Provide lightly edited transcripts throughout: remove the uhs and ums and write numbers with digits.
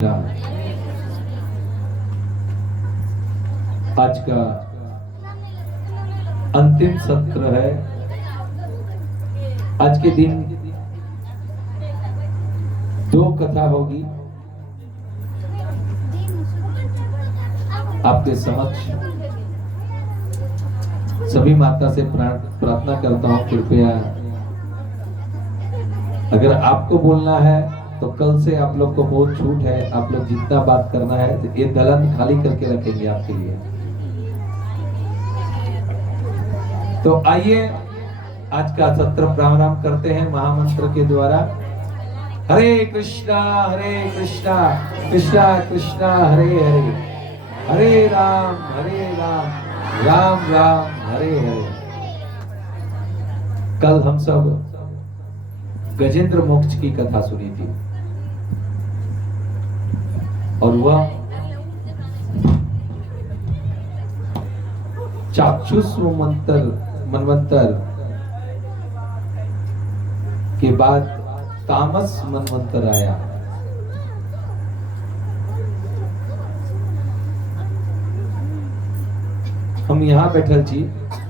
आज का अंतिम सत्र है। आज के दिन दो कथा होगी आपके समक्ष। सभी माता से प्रार्थना करता हूं, कृपया अगर आपको बोलना है तो कल से आप लोग को बहुत छूट है। आप लोग जितना बात करना है तो ये दलन खाली करके रखेंगे आपके लिए। तो आइए आज का सत्र प्रारंभ करते हैं महामंत्र के द्वारा। हरे कृष्णा कृष्णा कृष्णा हरे हरे, हरे राम राम राम हरे हरे। कल हम सब गजेंद्र मोक्ष की कथा सुनी थी और वह चाक्षुष मनवंतर के बाद तामस मनवंतर आया। हम यहाँ बैठल जी,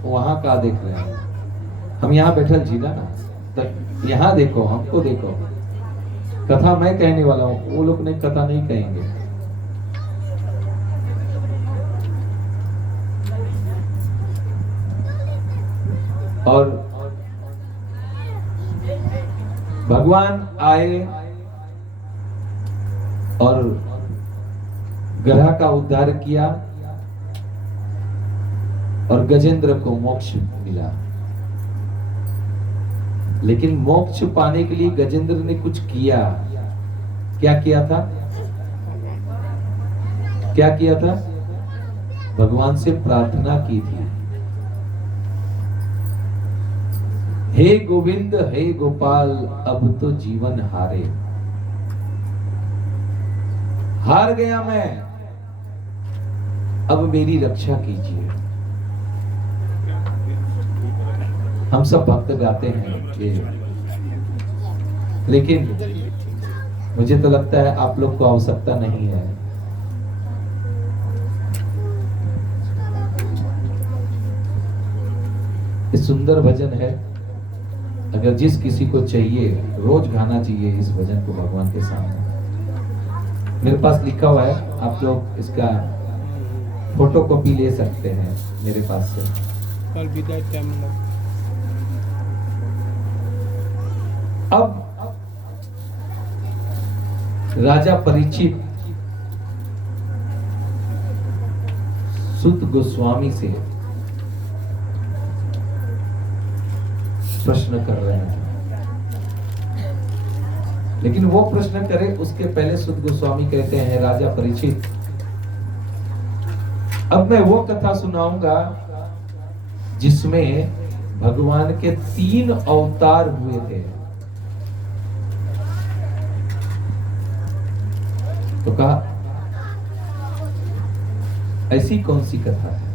वहां का देख रहे हैं। हम यहाँ बैठल जी ना, तो यहाँ देखो, हमको देखो। कथा मैं कहने वाला हूं, वो लोग ने कथा नहीं कहेंगे। और भगवान आए और ग्रह का उद्धार किया और गजेंद्र को मोक्ष मिला। लेकिन मोक्ष पाने के लिए गजेंद्र ने कुछ किया। क्या किया था? क्या किया था? भगवान से प्रार्थना की थी, हे गोविंद हे गोपाल, अब तो जीवन हार गया मैं, अब मेरी रक्षा कीजिए। हम सब भक्त गाते हैं ये, लेकिन मुझे तो लगता है आप लोग को आवश्यकता नहीं है। ये सुंदर भजन है। अगर जिस किसी को चाहिए, रोज गाना चाहिए इस भजन को भगवान के सामने। मेरे पास लिखा हुआ है, आप लोग इसका फोटो कॉपी ले सकते हैं मेरे पास से। अब राजा परीक्षित सुत गोस्वामी से प्रश्न कर रहे हैं, लेकिन वो प्रश्न करे उसके पहले सुत गोस्वामी कहते हैं, राजा परीक्षित, अब मैं वो कथा सुनाऊंगा जिसमें भगवान के 3 अवतार हुए थे। तो कहा, ऐसी कौन सी कथा है?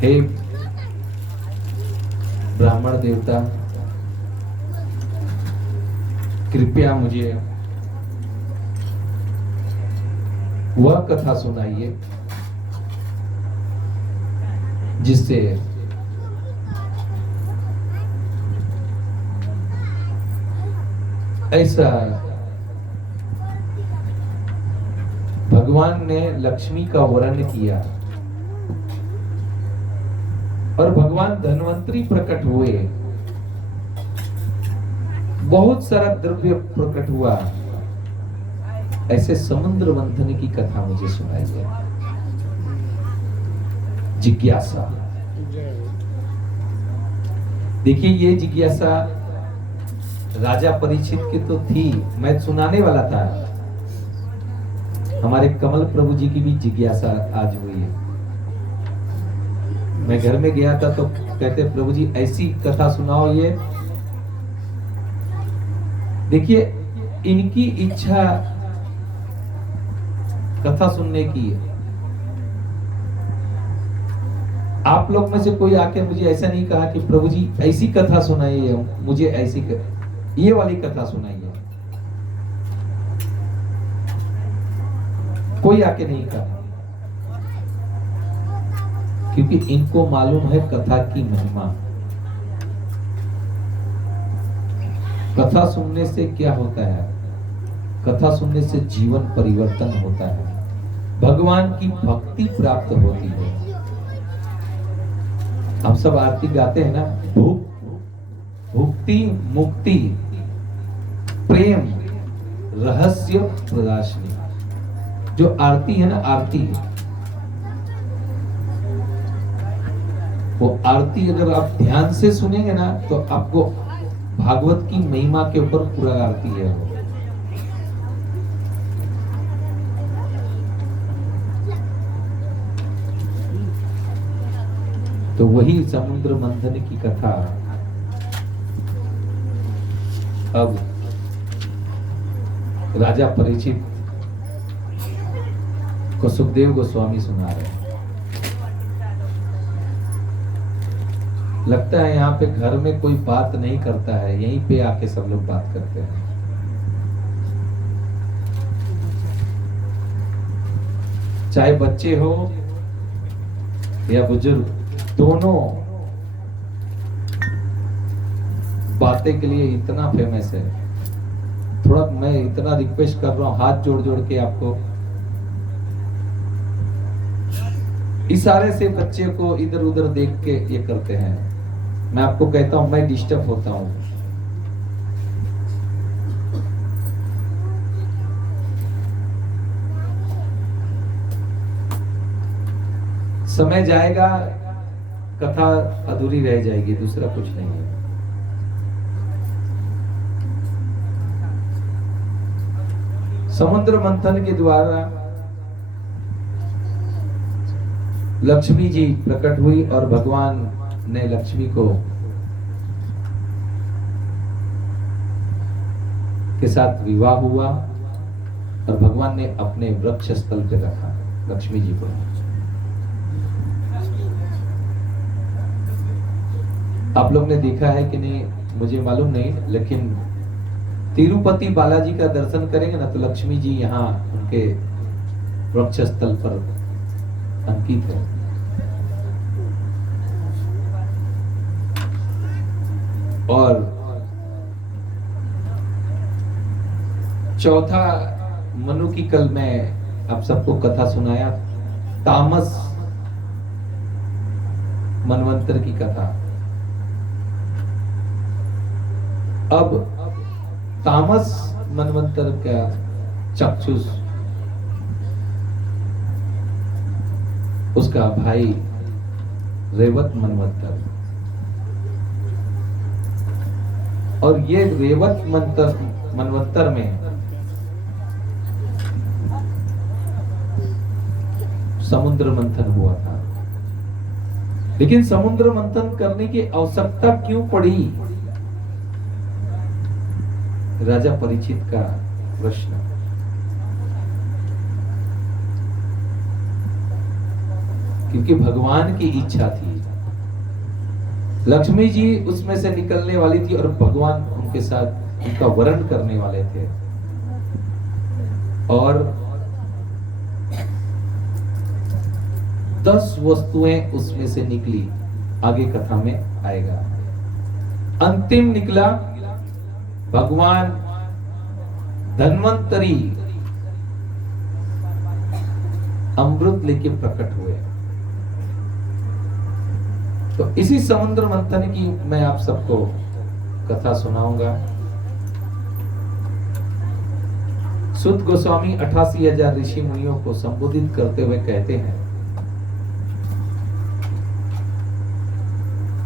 हे ब्राह्मण देवता, कृपया मुझे वह कथा सुनाइए जिससे ऐसा भगवान ने लक्ष्मी का वर्ण किया और भगवान धन्वंतरी प्रकट हुए, बहुत सारा द्रव्य प्रकट हुआ। ऐसे समुद्र मंथन की कथा मुझे सुनाइए। जिज्ञासा, देखिए ये जिज्ञासा राजा परीक्षित की तो थी, मैं सुनाने वाला था। हमारे कमल प्रभु जी की भी जिज्ञासा आज हुई है। मैं घर में गया था तो कहते, प्रभु जी ऐसी कथा सुनाओ। ये देखिए, इनकी इच्छा कथा सुनने की है। आप लोग में से कोई आके मुझे ऐसा नहीं कहा कि प्रभु जी ऐसी कथा सुनाइए मुझे, ऐसी ये वाली कथा सुनाइए। कोई आके नहीं कहा, क्योंकि इनको मालूम है कथा की महिमा। कथा सुनने से क्या होता है? कथा सुनने से जीवन परिवर्तन होता है, भगवान की भक्ति प्राप्त होती है। हम सब आरती गाते हैं ना, भुक्ति मुक्ति प्रेम रहस्य प्रदाशनी। जो आरती है ना, आरती, वो आरती अगर आप ध्यान से सुनेंगे ना तो आपको भागवत की महिमा के ऊपर पूरा आरती है वो। तो वही समुद्र मंथन की कथा अब राजा परीक्षित को सुखदेव गोस्वामी सुना रहे हैं। लगता है यहाँ पे घर में कोई बात नहीं करता है, यहीं पे आके सब लोग बात करते हैं। चाहे बच्चे हो या बुजुर्ग, दोनों बातें के लिए इतना फेमस है। थोड़ा मैं इतना रिक्वेस्ट कर रहा हूं, हाथ जोड़ जोड़ के आपको, इशारे से बच्चे को इधर उधर देख के ये करते हैं। मैं आपको कहता हूं, मैं डिस्टर्ब होता हूं। समय जाएगा, कथा अधूरी रह जाएगी, दूसरा कुछ नहीं है। समुद्र मंथन के द्वारा लक्ष्मी जी प्रकट हुई और भगवान ने लक्ष्मी को के साथ विवाह हुआ और भगवान ने अपने वृक्ष स्थल पे रखा लक्ष्मी जी को। आप लोग ने देखा है कि नहीं मुझे मालूम नहीं, लेकिन तिरुपति बालाजी का दर्शन करेंगे ना तो लक्ष्मी जी यहाँ उनके वृक्ष स्थल पर अंकित है। और चौथा मनु की कल में आप सबको कथा सुनाया, तामस मनवंतर की कथा। अब तामस मनवंतर का चक्षुष उसका भाई रेवत मनवंतर, और ये रेवत मनवंतर में समुद्र मंथन हुआ था। लेकिन समुद्र मंथन करने की आवश्यकता क्यों पड़ी? राजा परीक्षित का प्रश्न। क्योंकि भगवान की इच्छा थी, लक्ष्मी जी उसमें से निकलने वाली थी और भगवान उनके साथ उनका वरण करने वाले थे। और 10 वस्तुएं उसमें से निकली, आगे कथा में आएगा। अंतिम निकला भगवान धन्वंतरी अमृत लेके प्रकट हुए। तो इसी समुद्र मंथन की मैं आप सबको कथा सुनाऊंगा। सुत गोस्वामी 88,000 ऋषि मुनियों को संबोधित करते हुए कहते हैं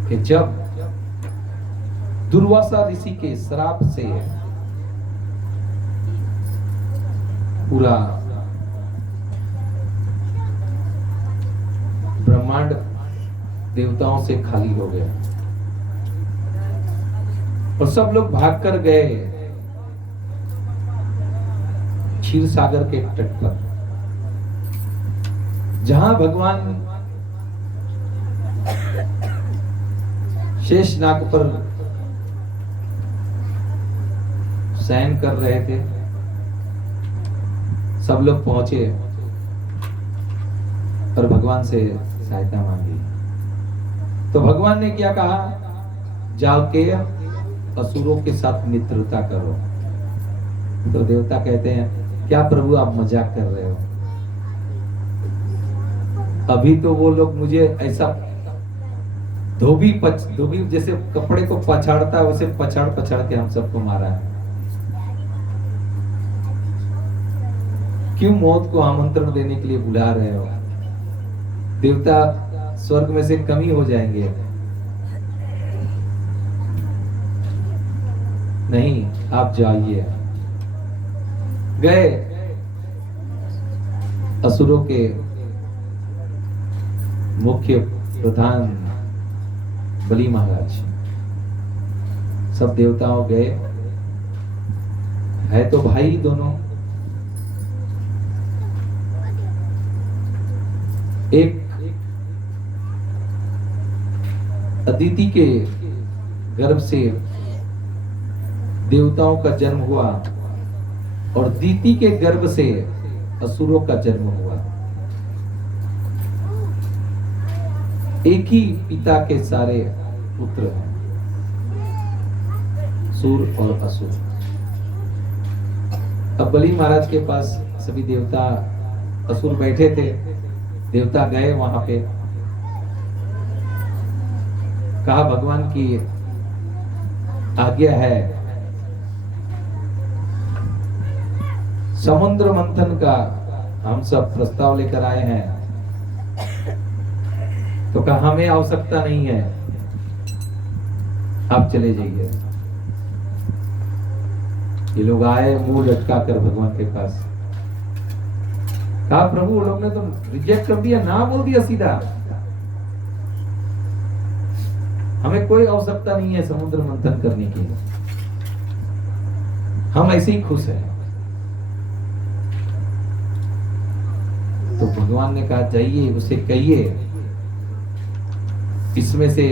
कि जब दुर्वासा ऋषि के श्राप से पूरा ब्रह्मांड देवताओं से खाली हो गया और सब लोग भागकर गए क्षीर सागर के तट पर, जहां भगवान शेषनाग पर शयन कर रहे थे, सब लोग पहुंचे और भगवान से सहायता मांगी। तो भगवान ने क्या कहा, जाके असुरों के साथ मित्रता करो। तो देवता कहते हैं, क्या प्रभु आप मजाक कर रहे हो? अभी तो वो लोग मुझे ऐसा धोबी जैसे कपड़े को पछाड़ता है वैसे पछाड़ पछाड़ के हम सबको मारा है। क्यों मौत को आमंत्रण देने के लिए बुला रहे हो? देवता स्वर्ग में से कमी हो जाएंगे? नहीं, आप जाइए। गए असुरों के मुख्य प्रधान बलि महाराज, सब देवताओं गए, है तो भाई दोनों। एक अदिति के गर्भ से देवताओं का जन्म हुआ और दीति के गर्भ से असुरों का जन्म हुआ। एक ही पिता के सारे पुत्र हैं, सूर और असुर। अब बलि महाराज के पास सभी देवता असुर बैठे थे। देवता गए वहां पे, कहा भगवान की आज्ञा है, समुद्र मंथन का हम सब प्रस्ताव लेकर आए हैं। तो कहा हमें आवश्यकता नहीं है, आप चले जाइए। ये लोग आए मुंह लटका कर भगवान के पास, कहा प्रभु वो लोग ने तो रिजेक्ट कर दिया, ना बोल दिया सीधा, हमें कोई आवश्यकता नहीं है समुद्र मंथन करने की, हम ऐसे ही खुश हैं। तो भगवान ने कहा जाइए उसे कहिए इसमें से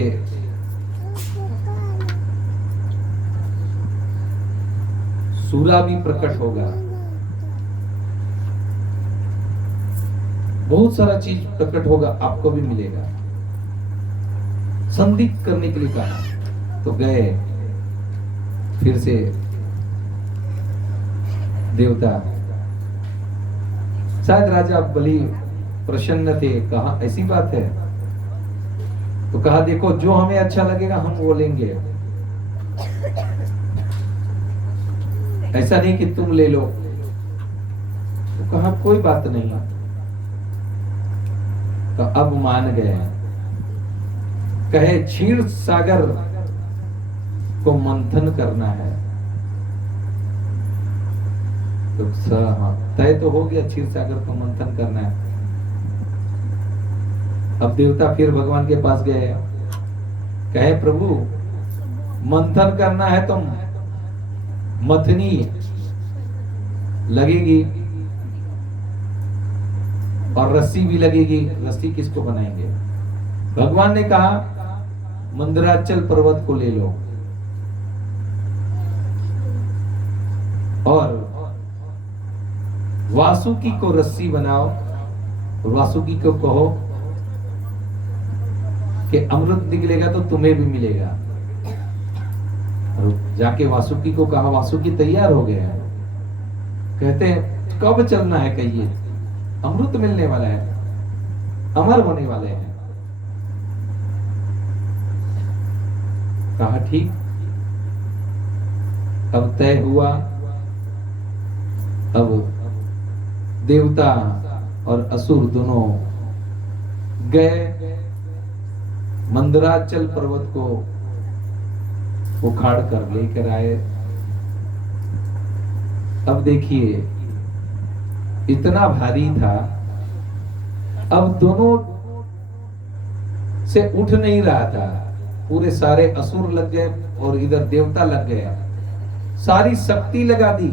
सूरा भी प्रकट होगा, बहुत सारा चीज प्रकट होगा, आपको भी मिलेगा। संदिग्ध करने के लिए कहा। तो गए फिर से देवता, शायद राजा बलि प्रसन्न थे, कहा ऐसी बात है? तो कहा देखो जो हमें अच्छा लगेगा हम वो लेंगे, ऐसा नहीं कि तुम ले लो। तो कहा कोई बात नहीं। तो अब मान गए, कहे क्षीर सागर को मंथन करना है। तो तय तो हो गया, क्षीर सागर को मंथन करना है। अब देवता फिर भगवान के पास गए, कहे प्रभु मंथन करना है तो मथनी लगेगी और रस्सी भी लगेगी, रस्सी किसको बनाएंगे? भगवान ने कहा मंदराचल पर्वत को ले लो और वासुकी को रस्सी बनाओ और वासुकी को कहो कि अमृत निकलेगा तो तुम्हें भी मिलेगा। और जाके वासुकी को कहा, वासुकी तैयार हो गया है। कहते हैं कब चलना है? कहिए, अमृत मिलने वाला है, अमर होने वाले हैं। कहा ठीक। अब तय हुआ, अब देवता और असुर दोनों गए, मंदराचल पर्वत को उखाड़ कर लेकर आए। अब देखिए इतना भारी था, अब दोनों से उठ नहीं रहा था। पूरे सारे असुर लग गए और इधर देवता लग गए, सारी शक्ति लगा दी,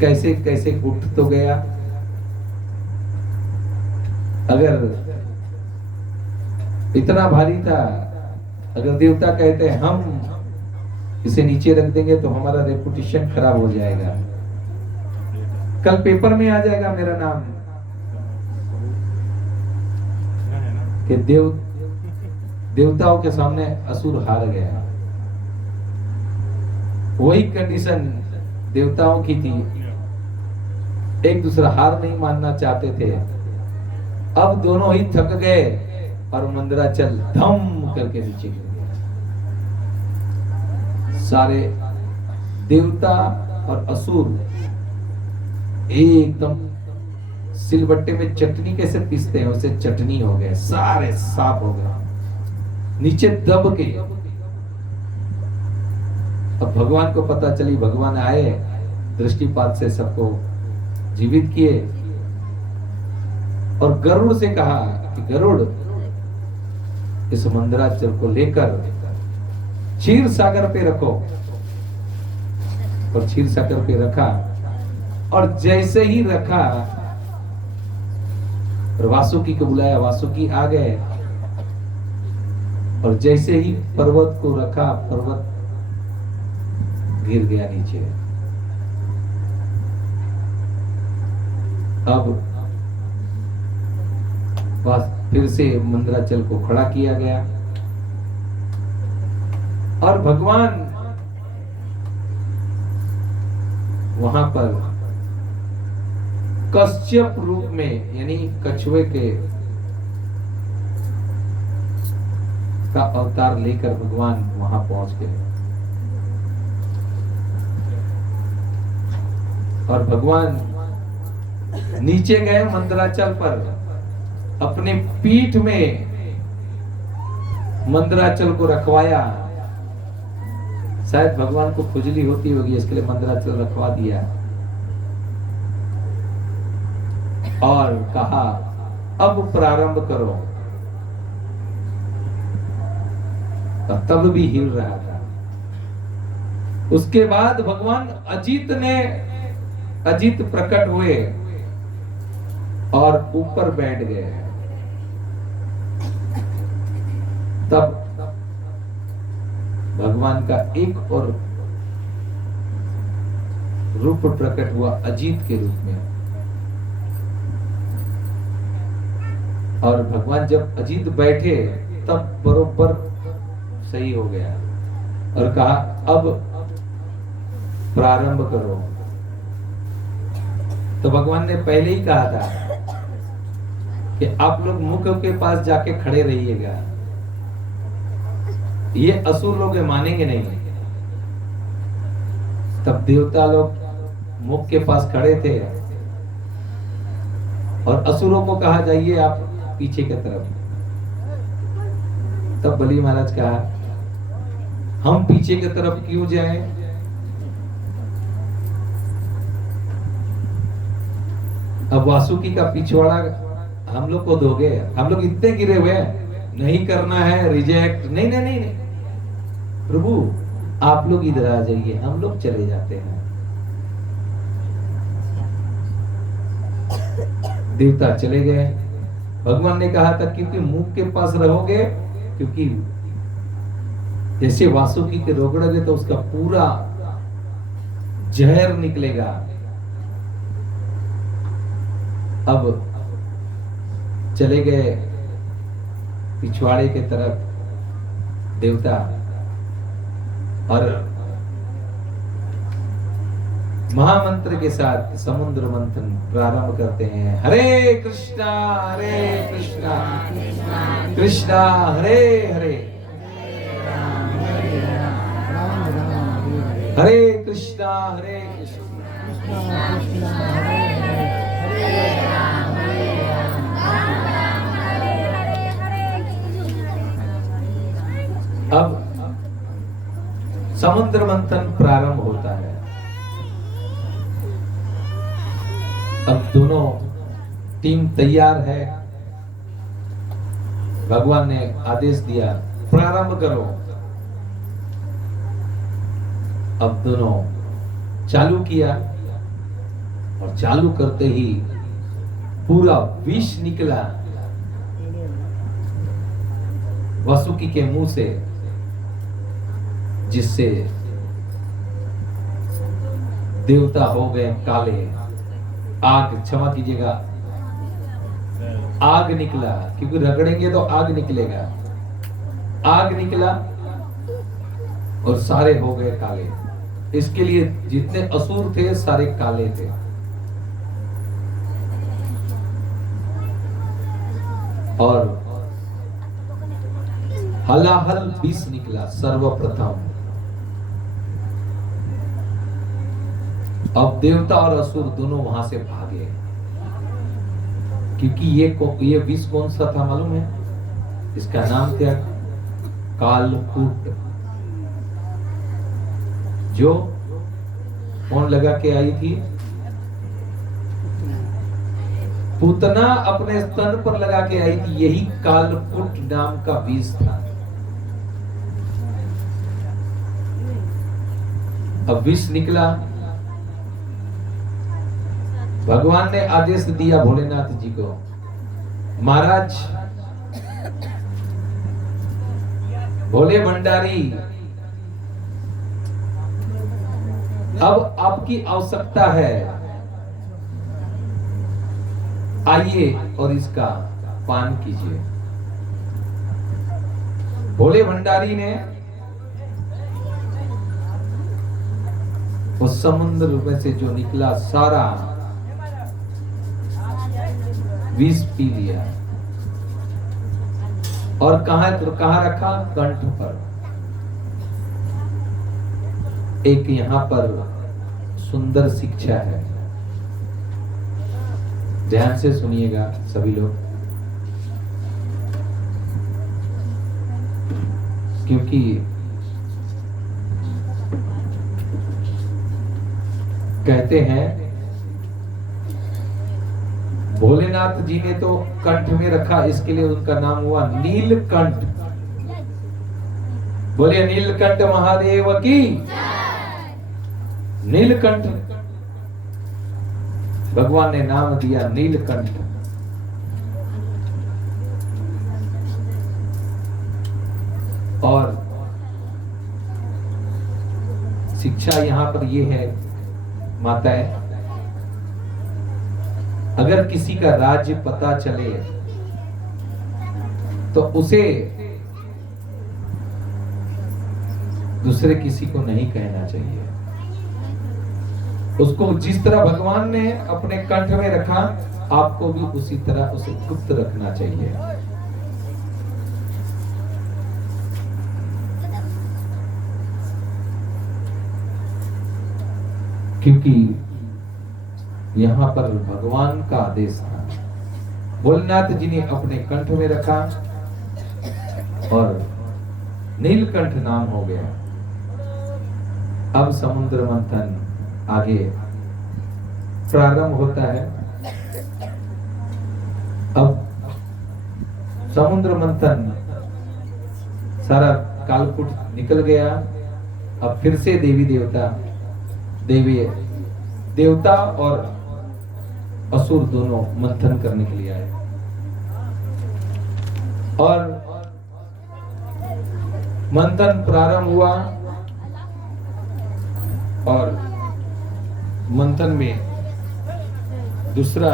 कैसे कैसे उठ तो गया। अगर इतना भारी था, अगर देवता कहते हम इसे नीचे रख देंगे तो हमारा रेपुटेशन खराब हो जाएगा, कल पेपर में आ जाएगा मेरा नाम कि देवताओं के सामने असुर हार गया। वही कंडीशन देवताओं की थी, एक दूसरा हार नहीं मानना चाहते थे। अब दोनों ही थक गए और मंदराचल धम करके नीचे गिर गया। सारे देवता और असुर एकदम सिलबट्टे में चटनी कैसे पीसते हैं उसे चटनी हो गए, सारे साफ हो गए, नीचे दब के। अब भगवान को पता चली, भगवान आए, दृष्टिपात से सबको जीवित किए और गरुड़ से कहा कि गरुड़ इस मंदराचल को लेकर क्षीर सागर पे रखो। और क्षीर सागर पे रखा और जैसे ही रखा वासुकी को बुलाया, वासुकी आ गए और जैसे ही पर्वत को रखा पर्वत गिर गया नीचे। अब बस फिर से मंदराचल को खड़ा किया गया और भगवान वहां पर कश्यप रूप में यानी कछुए के का अवतार लेकर भगवान वहां पहुंच गए और भगवान नीचे गए मंदराचल पर, अपने पीठ में मंदराचल को रखवाया। शायद भगवान को खुजली होती होगी इसके लिए मंदराचल रखवा दिया और कहा अब प्रारंभ करो। तब भी हिल रहा था। उसके बाद भगवान अजीत प्रकट हुए और ऊपर बैठ गए। तब भगवान का एक और रूप प्रकट हुआ अजीत के रूप में। और भगवान जब अजीत बैठे तब बरोबर सही हो गया और कहा अब प्रारंभ करो। तो भगवान ने पहले ही कहा था कि आप लोग मुख के पास जाके खड़े रहिएगा, ये असुर लोग मानेंगे नहीं। तब देवता लोग मुख के पास खड़े थे और असुरों को कहा जाइए आप पीछे की तरफ। तब बलि महाराज कहा हम पीछे की तरफ क्यों जाएं? अब वासुकी का पिछवाड़ा हम लोग को दोगे? हम लोग इतने गिरे हुए हैं, नहीं करना है, रिजेक्ट। नहीं नहीं नहीं, नहीं। प्रभु आप लोग इधर आ जाइए, हम लोग चले जाते हैं। देवता चले गए। भगवान ने कहा था क्योंकि मुख के पास रहोगे, क्योंकि जैसे वासुकी के रोकड़ोगे तो उसका पूरा जहर निकलेगा। अब चले गए पिछवाड़े के तरफ देवता और महामंत्र के साथ समुद्र मंथन प्रारंभ करते हैं। हरे कृष्णा कृष्णा हरे हरे, हरे कृष्णा अब समुद्र मंथन प्रारंभ होता है। अब दोनों टीम तैयार है। भगवान ने आदेश दिया प्रारंभ करो। अब दोनों चालू किया और चालू करते ही पूरा विष निकला वासुकी के मुंह से, जिससे देवता हो गए काले, आग, क्षमा कीजिएगा, आग निकला, क्योंकि रगड़ेंगे तो आग निकलेगा। आग निकला और सारे हो गए काले। इसके लिए जितने असुर थे सारे काले थे। और हलाहल विष निकला सर्वप्रथम। अब देवता और असुर दोनों वहां से भागे, क्योंकि ये विष कौन सा था मालूम है? इसका नाम क्या? कालकूट। जो कौन लगा के आई थी? पूतना अपने स्तन पर लगा के आई थी। यही कालकूट नाम का विष था। अब विष निकला, भगवान ने आदेश दिया भोलेनाथ जी को, महाराज भोले भंडारी, अब आपकी आवश्यकता है, आइए और इसका पान कीजिए। भोले भंडारी ने उस समुद्र में से जो निकला सारा विष पी लिया और कहां रखा? कंठ पर। एक यहां पर सुंदर शिक्षा है, ध्यान से सुनिएगा सभी लोग, क्योंकि कहते हैं भोलेनाथ जी ने तो कंठ में रखा, इसके लिए उनका नाम हुआ नीलकंठ। बोलिए नीलकंठ महादेव की। नीलकंठ भगवान ने नाम दिया, नीलकंठ। और शिक्षा यहां पर यह है माताएं, अगर किसी का राज्य पता चले तो उसे दूसरे किसी को नहीं कहना चाहिए। उसको जिस तरह भगवान ने अपने कंठ में रखा, आपको भी उसी तरह उसे गुप्त रखना चाहिए। क्योंकि यहां पर भगवान का आदेश था। भोलेनाथ जी ने अपने कंठ में रखा और नीलकंठ नाम हो गया। अब समुद्र मंथन आगे प्रारंभ होता है। अब समुद्र मंथन सारा कालकूट निकल गया। अब फिर से देवता और असुर दोनों मंथन करने के लिए आए और मंथन प्रारंभ हुआ। और मंथन में दूसरा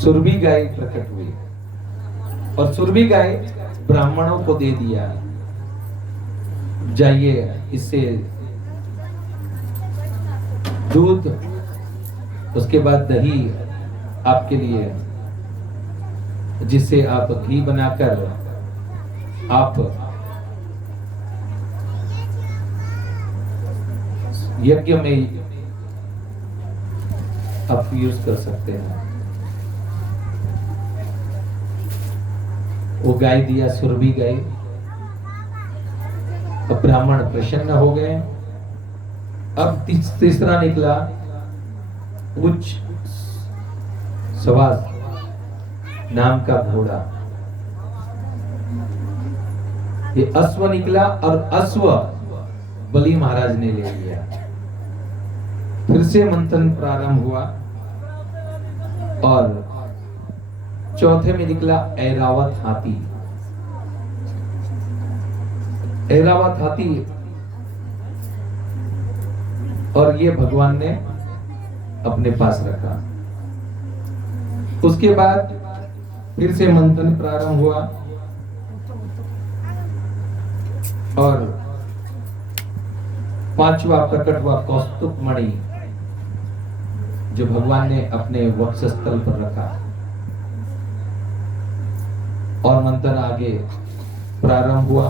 सुरभि गाय प्रकट हुई और सुरभि गाय ब्राह्मणों को दे दिया, जाइए इससे दूध, उसके बाद दही आपके लिए, जिससे आप घी बनाकर आप यज्ञ में आप यूज कर सकते हैं। वो गाय दिया, सुरभि गाय। अब ब्राह्मण प्रसन्न हो गए। अब तीसरा निकला उच्च सवास नाम का घोड़ा। ये अश्व निकला और अश्व बलि महाराज ने ले लिया। फिर से मंथन प्रारंभ हुआ और चौथे में निकला ऐरावत हाथी। ऐरावत हाथी, और ये भगवान ने अपने पास रखा। उसके बाद फिर से मंथन प्रारंभ हुआ और पांचवा प्रकट हुआ कौस्तुभ मणि, जो भगवान ने अपने वक्षस्थल पर रखा। और मंथन आगे प्रारंभ हुआ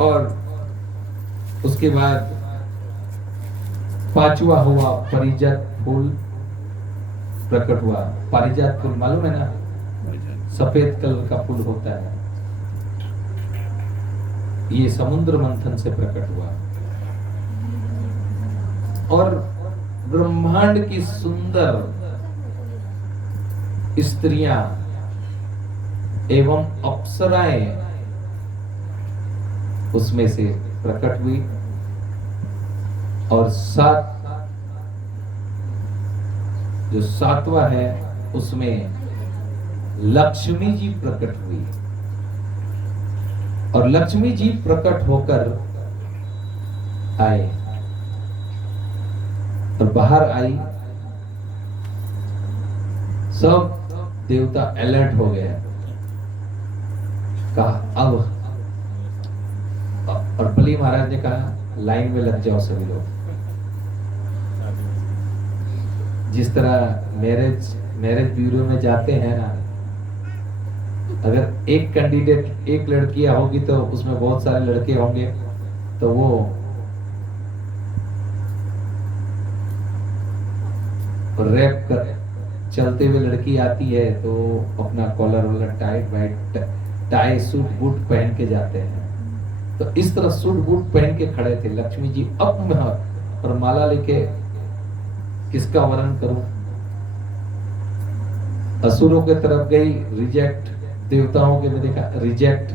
और उसके बाद पांचवा हुआ पारिजात फूल प्रकट हुआ। पारिजात फूल मालूम है ना, सफेद कलर का फूल होता है। ये समुद्र मंथन से प्रकट हुआ और ब्रह्मांड की सुंदर स्त्रियां एवं अप्सराएं उसमें से प्रकट हुई। और जो सातवां है उसमें लक्ष्मी जी प्रकट हुई। और लक्ष्मी जी प्रकट होकर आए और बाहर आई। सब देवता अलर्ट हो गए, कहा अब। और बलि महाराज ने कहा लाइन में लग जाओ सभी लोग। जिस तरह मैरिज ब्यूरो में जाते हैं ना, अगर एक कैंडिडेट एक लड़कियां होगी तो उसमें बहुत सारे लड़के होंगे, तो वो रैप कर चलते हुए लड़की आती है तो अपना कॉलर वॉलर टाई सूट बूट पहन के जाते हैं। तो इस तरह सूट बूट पहन के खड़े थे लक्ष्मी जी। अब मैं और माला लेके किसका वर्णन करूं। असुरों के तरफ गई, रिजेक्ट। देवताओं के में देखा, रिजेक्ट।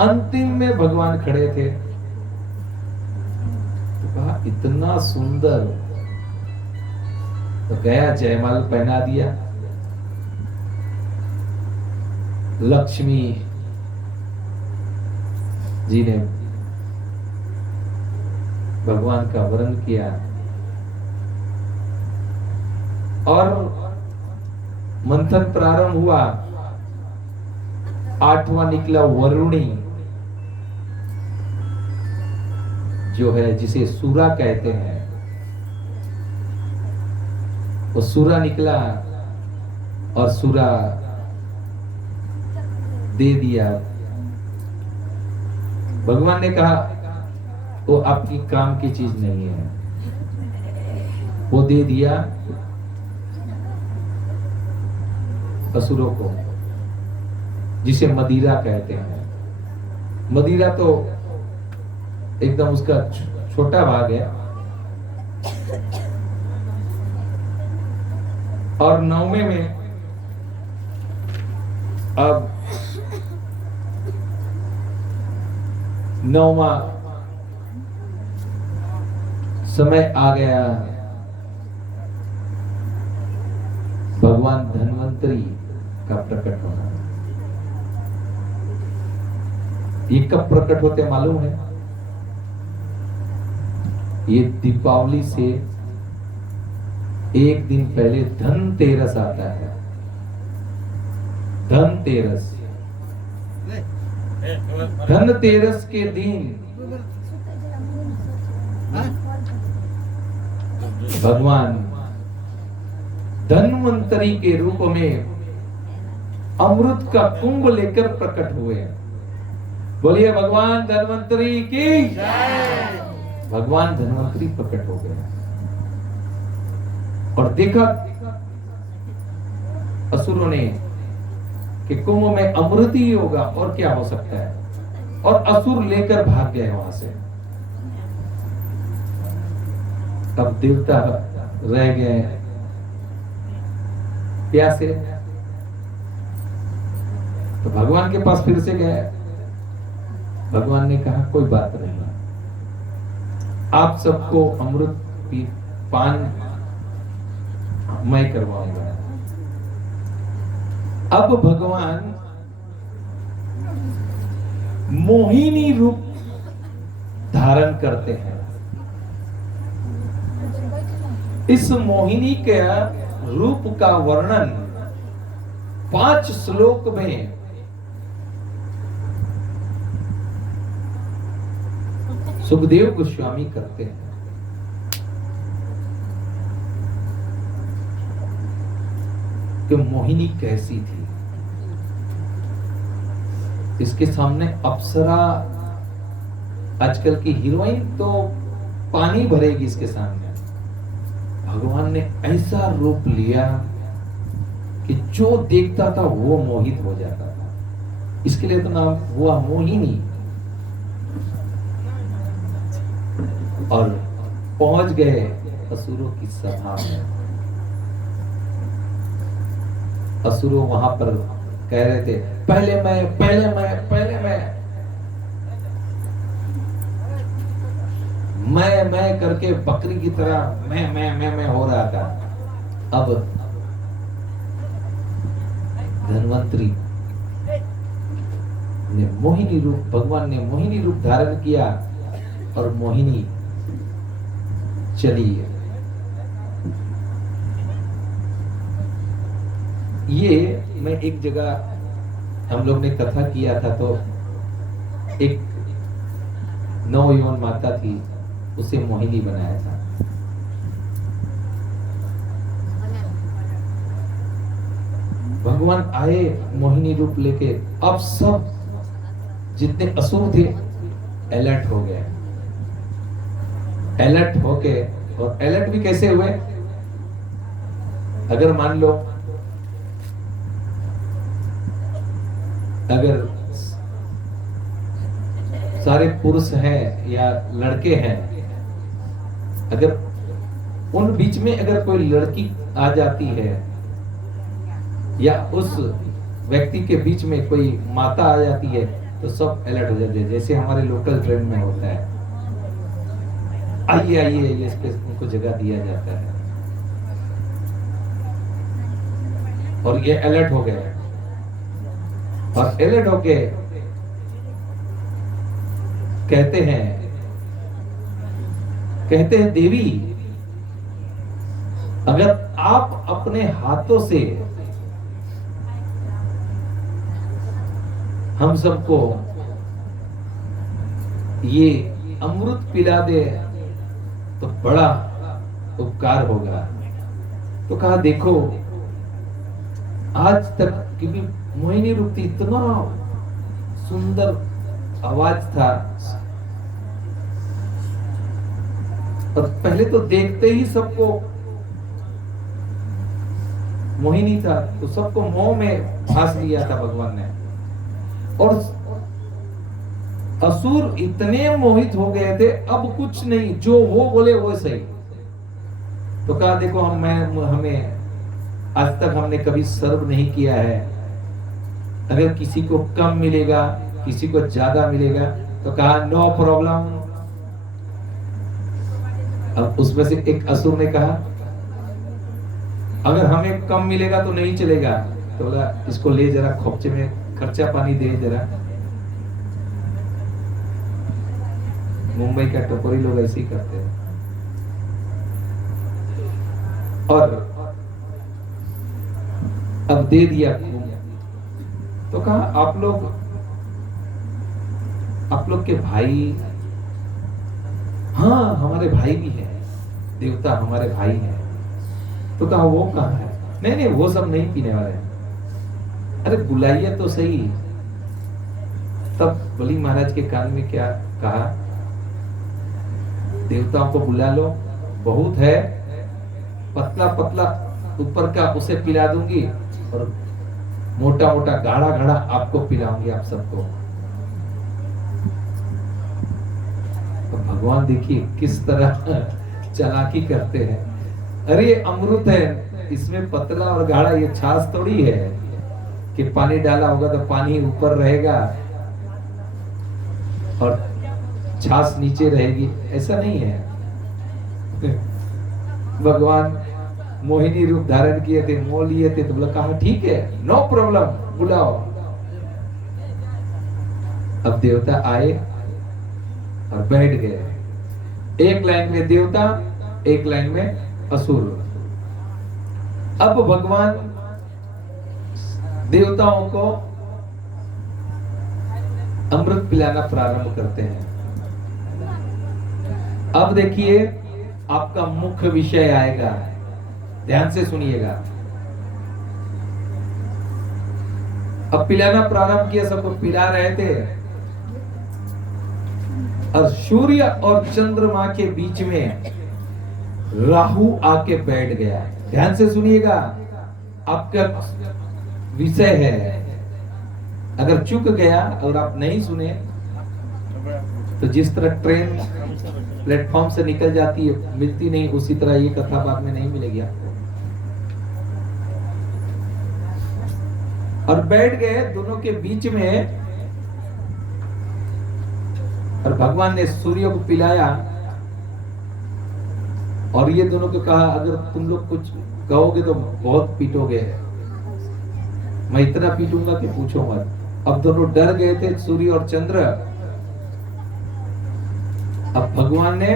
अंतिम में भगवान खड़े थे तो कहा इतना सुंदर, तो गया जयमाल पहना दिया। लक्ष्मी जी ने भगवान का वरण किया और मंथन प्रारंभ हुआ। आठवां निकला वरुणी, जो है जिसे सूरा कहते हैं। वो सूरा निकला और सूरा दे दिया। भगवान ने कहा वो आपकी काम की चीज नहीं है, वो दे दिया असुरों को, जिसे मदिरा कहते हैं। मदिरा तो एकदम उसका छोटा भाग है। और नौवे में अब नौवां समय आ गया। भगवान धन्वंतरी का प्रकट होना। ये कब प्रकट होते मालूम है? ये दीपावली से एक दिन पहले धनतेरस आता है। धनतेरस, धनतेरस के दिन भगवान धन्वंतरी के रूप में अमृत का कुंभ लेकर प्रकट हुए। बोलिए भगवान धन्वंतरी की जय। भगवान धन्वंतरी प्रकट हो गए और देखा असुरों ने कि कुंभ में अमृत ही होगा और क्या हो सकता है, और असुर लेकर भाग गए वहां से। अब देवता रह गए प्यासे, तो भगवान के पास फिर से गए। भगवान ने कहा कोई बात नहीं, आप सबको अमृत पान मैं करवाऊंगा। अब भगवान मोहिनी रूप धारण करते हैं। इस मोहिनी के रूप का वर्णन 5 श्लोक में सुखदेव गोस्वामी करते हैं। कि मोहिनी कैसी थी, इसके सामने अप्सरा, आजकल की हीरोइन तो पानी भरेगी इसके सामने। भगवान ने ऐसा रूप लिया कि जो देखता था वो मोहित हो जाता था। इसके लिए तो नाम हुआ मोहिनी। और पहुंच गए असुरों की सभा में। असुरों वहां पर कह रहे थे, पहले मैं, पहले मैं, पहले मैं करके बकरी की तरह मैं हो रहा था। अब धन्वंतरी ने मोहिनी रूप, भगवान ने मोहिनी रूप धारण किया और मोहिनी चली। ये मैं एक जगह हम लोग ने कथा किया था, तो एक नवयौवन माता थी, उसे मोहिनी बनाया था। भगवान आए मोहिनी रूप लेके। अब सब जितने असुर थे अलर्ट हो गए। अलर्ट होके, और अलर्ट भी कैसे हुए, अगर मान लो अगर सारे पुरुष हैं या लड़के हैं, अगर उन बीच में अगर कोई लड़की आ जाती है या उस व्यक्ति के बीच में कोई माता आ जाती है तो सब अलर्ट हो जाते हैं। जैसे हमारे लोकल ट्रेन में होता है, आइए आइए, इस पे उनको जगह दिया जाता है। और ये अलर्ट हो गए, और अलर्ट होके कहते हैं देवी, अगर आप अपने हाथों से हम सबको ये अमृत पिला दे तो बड़ा उपकार होगा। तो कहा, देखो आज तक की भी मोहिनी रूप थी, इतना सुंदर आवाज था, और पहले तो देखते ही सबको मोहिनी था, तो सबको मोह में फांस लिया था भगवान ने। और असुर इतने मोहित हो गए थे, अब कुछ नहीं, जो वो बोले वो सही। तो कहा, देखो हमें आज तक हमने कभी सर्व नहीं किया है। अगर किसी को कम मिलेगा, किसी को ज्यादा मिलेगा, तो कहा नो प्रॉब्लम। अब उसमें से एक असुर ने कहा, अगर हमें कम मिलेगा तो नहीं चलेगा। तो बोला, इसको ले जरा खोपचे में खर्चा पानी दे जरा। मुंबई का टपोरी लोग ऐसे ही करते हैं। और अब दे दिया। तो कहा, आप लोग के भाई, हाँ हमारे भाई भी हैं, देवता हमारे भाई हैं। तो कहा, वो कहाँ है? नहीं वो सब नहीं पीने वाले हैं। अरे बुलाइए तो सही। तब बलि महाराज के कान में क्या कहा, देवताओं को बुला लो, बहुत है, पतला पतला ऊपर का उसे पिला दूंगी, और मोटा मोटा गाढ़ा गाढ़ा आपको पिलाऊंगी, आप सबको। तो भगवान देखिए किस तरह चालाकी करते हैं। अरे अमृत है, इसमें पतला और गाढ़ा, ये छाछ थोड़ी है कि पानी डाला होगा तो पानी ऊपर रहेगा और छाछ नीचे रहेगी, ऐसा नहीं है। भगवान मोहिनी रूप धारण किए थे, मोह लिए थे, तो बोला, कहा ठीक है, नो प्रॉब्लम, बुलाओ। अब देवता आए और बैठ गए, एक लाइन में देवता, एक लाइन में असुर। अब भगवान देवताओं को अमृत पिलाना प्रारंभ करते हैं। अब देखिए आपका मुख्य विषय आएगा, ध्यान से सुनिएगा। अब पिलाना प्रारंभ किया, सबको पिला रहे थे और सूर्य और चंद्रमा के बीच में राहु आके बैठ गया। ध्यान से सुनिएगा, आपका विषय है। अगर चूक गया और आप नहीं सुने तो जिस तरह ट्रेन प्लेटफॉर्म से निकल जाती है, मिलती नहीं, उसी तरह ये कथा बाद में नहीं मिलेगी आपको। और बैठ गए दोनों के बीच में, और भगवान ने सूर्य को पिलाया और ये दोनों को कहा अगर तुम लोग कुछ कहोगे तो बहुत पीटोगे, मैं इतना पीटूंगा कि पूछो मत। अब दोनों डर गए थे, सूर्य और चंद्र। अब भगवान ने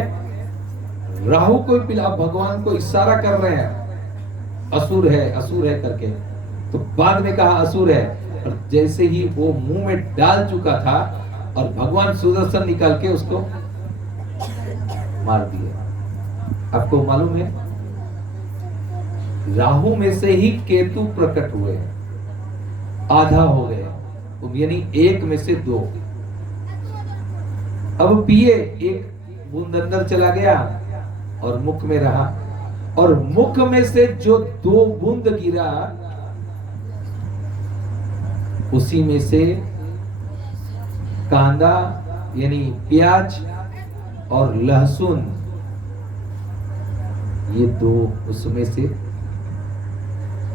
राहु को पिला, भगवान को इशारा कर रहे हैं असुर है करके, तो बाद में कहा असुर है। और जैसे ही वो मुंह में डाल चुका था और भगवान सुदर्शन निकाल के उसको मार दिया। आपको मालूम है राहु में से ही केतु प्रकट हुए, आधा हो गए, यानी एक में से दो। अब पिए, एक बूंद अंदर चला गया और मुख में रहा, और मुख में से जो दो बूंद गिरा उसी में से कांदा यानी प्याज और लहसुन, ये दो उसमें से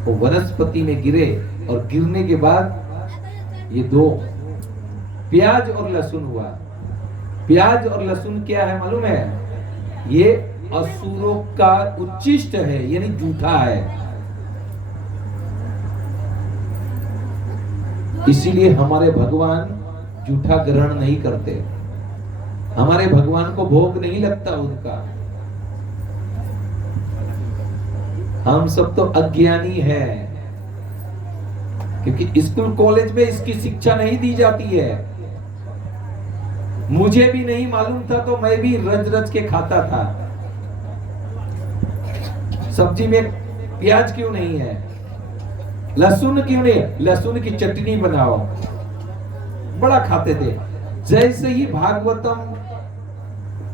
वो वनस्पति में गिरे, और गिरने के बाद ये दो प्याज और लहसुन हुआ। प्याज और लहसुन क्या है मालूम है? ये असुरों का उच्चिष्ट है, यानी जूठा है। इसीलिए हमारे भगवान जूठा ग्रहण नहीं करते, हमारे भगवान को भोग नहीं लगता उनका। हम सब तो अज्ञानी हैं, क्योंकि स्कूल कॉलेज में इसकी शिक्षा नहीं दी जाती है। मुझे भी नहीं मालूम था तो मैं भी रज रज के खाता था। सब्जी में प्याज क्यों नहीं है, लहसुन क्यों नहीं, लहसुन की चटनी बनाओ, बड़ा खाते थे। जैसे ही भागवतम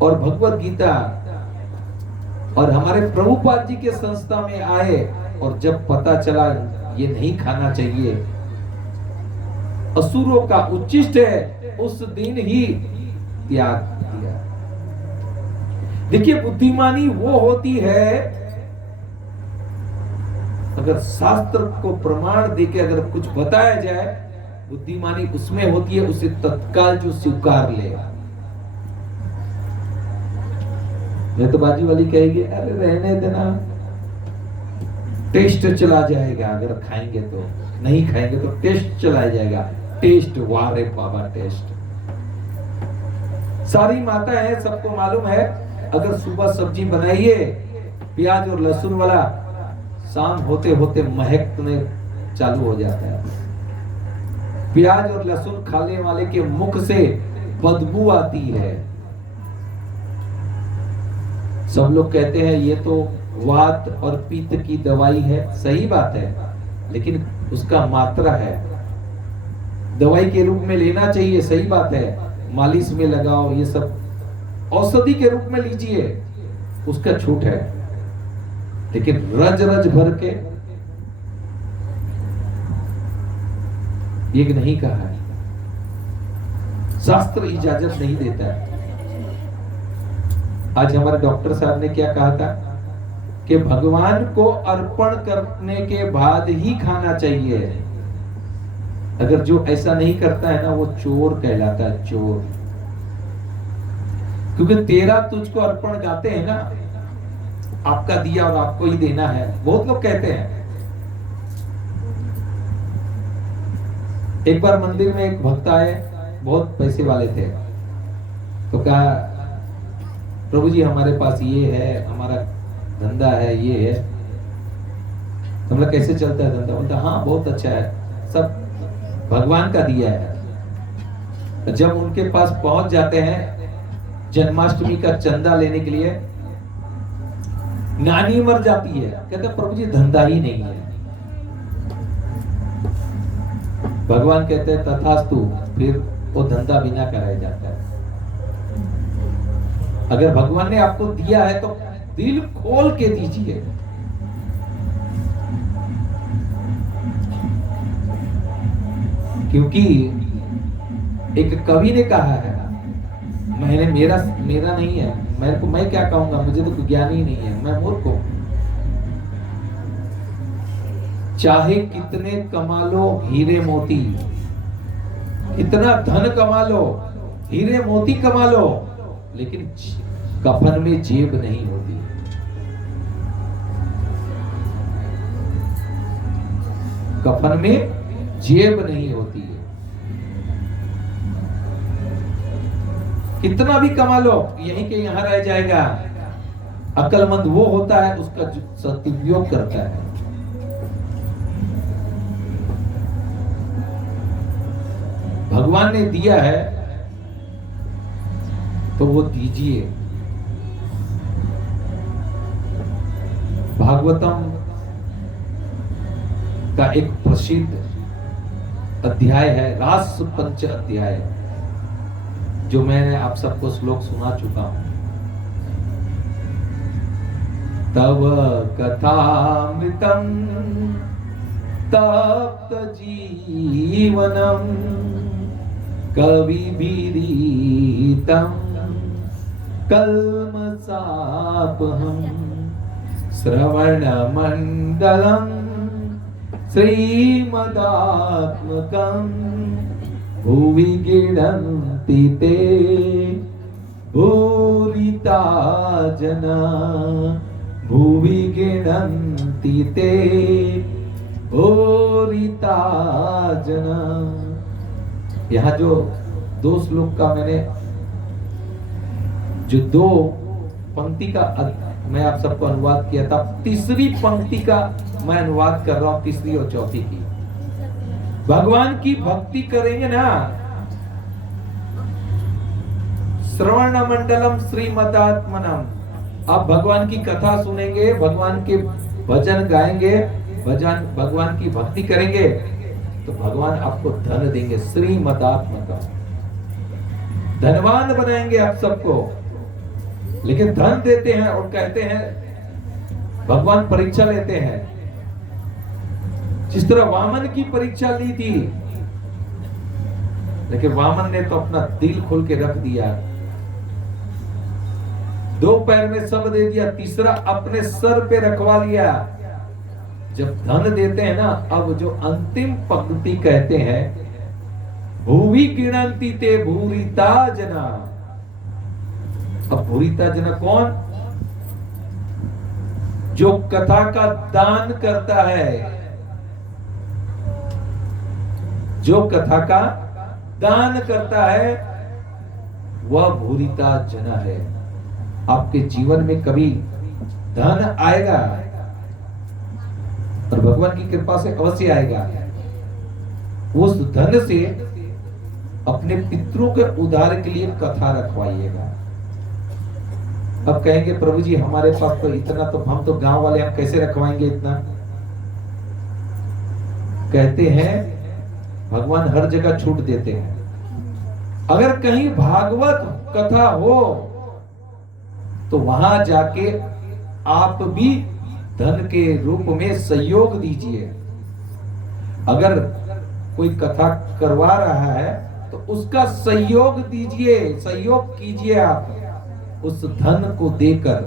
और भगवत गीता और हमारे प्रभुपाद जी के संस्था में आए, और जब पता चला ये नहीं खाना चाहिए, असुरों का उच्चिष्ट है, उस दिन ही त्याग दिया। देखिए बुद्धिमानी वो होती है, अगर शास्त्र को प्रमाण देके अगर कुछ बताया जाए, बुद्धिमानी उसमें होती है, उसे तत्काल जो स्वीकार ले। नहीं तो बाजू वाली कहेगी अरे रहने देना, टेस्ट चला जाएगा, अगर खाएंगे तो, नहीं खाएंगे तो टेस्ट चला जाएगा। टेस्ट, वाह रे बाबा टेस्ट। सारी माता है, सबको मालूम है, अगर सुबह सब्जी बनाइए प्याज और लहसुन वाला, शाम होते होते महकने चालू हो जाता है। प्याज और लहसुन खाने वाले के मुख से बदबू आती है। सब लोग कहते हैं ये तो वात और पित्त की दवाई है, सही बात है, लेकिन उसका मात्रा है। दवाई के रूप में लेना चाहिए, सही बात है, मालिश में लगाओ, ये सब औषधि के रूप में लीजिए, उसका छूट है। लेकिन रज रज भर के ये नहीं कहा है, शास्त्र इजाजत नहीं देता है। आज हमारे डॉक्टर साहब ने क्या कहा था कि भगवान को अर्पण करने के बाद ही खाना चाहिए। अगर जो ऐसा नहीं करता है ना, वो चोर कहलाता है, चोर। क्योंकि तेरा तुझको अर्पण गाते हैं ना, आपका दिया और आपको ही देना है, बहुत लोग कहते हैं। एक बार मंदिर में एक भक्त आए बहुत पैसे वाले थे, तो कहा प्रभु जी हमारे पास ये है, हमारा धंधा है, ये है। तो मतलब कैसे चलता है धंधा? बोलता हाँ बहुत अच्छा है, सब भगवान का दिया है। जब उनके पास पहुंच जाते हैं जन्माष्टमी का चंदा लेने के लिए, नानी मर जाती है, कहते प्रभु जी धंधा ही नहीं है। भगवान कहते हैं तथास्तु, फिर वो धंधा बिना कराया जाता है। अगर भगवान ने आपको दिया है तो दिल खोल के दीजिए। क्योंकि एक कवि ने कहा है, मेरा नहीं है, मेरे को मैं क्या कहूंगा, मुझे तो ज्ञान ही नहीं है, मैं मूर्ख हूं। चाहे कितने कमा लो हीरे मोती, कितना धन कमा लो, हीरे मोती कमा लो, लेकिन कफन में जेब नहीं होती। कफन में जेब नहीं होती है। कितना भी कमा लो यहीं के यहां रह जाएगा। अक्लमंद वो होता है उसका जो सदुपयोग करता है। भगवान ने दिया है तो वो दीजिए। भागवतम का एक प्रसिद्ध अध्याय है, रास पंच अध्याय, जो मैंने आप सबको श्लोक सुना चुका हूं। तव कथामृतम तप्त जीवनम कविभिरीतं कल्मषापहं श्रवणमण्डलं श्रीमदात्मकं भुवि गृह्णन्ति ते भूरिता जना, भुवि गृह्णन्ति ते भूरिता जना। यहाँ जो दो श्लोक का मैंने जो दो पंक्ति का मैं आप सबको अनुवाद किया था, तीसरी पंक्ति का मैं अनुवाद कर रहा हूं, तीसरी और चौथी की। भगवान की भक्ति करेंगे ना, श्रवण मंडलम श्रीमदात्मनम, आप भगवान की कथा सुनेंगे, भगवान के भजन गाएंगे, भगवान की भक्ति करेंगे तो भगवान आपको धन देंगे। श्रीमदात्मका, धनवान बनाएंगे आप सबको। लेकिन धन देते हैं और कहते हैं भगवान परीक्षा लेते हैं। जिस तरह वामन की परीक्षा ली थी, लेकिन वामन ने तो अपना दिल खोल के रख दिया, दो पैर में सब दे दिया, तीसरा अपने सर पे रखवा लिया। जब धन देते हैं ना, अब जो अंतिम पंक्ति कहते हैं, भूवि गृह्णन्ति ते भूरिता जना। अब भूरिता जना कौन? जो कथा का दान करता है, जो कथा का दान करता है वह भूरिता जना है। आपके जीवन में कभी धन आएगा और भगवान की कृपा से अवश्य आएगा। उस धन से अपने पितरों के उद्धार के लिए कथा रखवाइएगा। अब कहेंगे प्रभु जी हमारे पास तो इतना, तो हम तो गांव वाले, हम कैसे रखवाएंगे इतना? कहते हैं भगवान हर जगह छूट देते हैं। अगर कहीं भागवत कथा हो तो वहां जाके आप भी धन के रूप में सहयोग दीजिए। अगर कोई कथा करवा रहा है तो उसका सहयोग दीजिए, सहयोग कीजिए आप उस धन को देकर।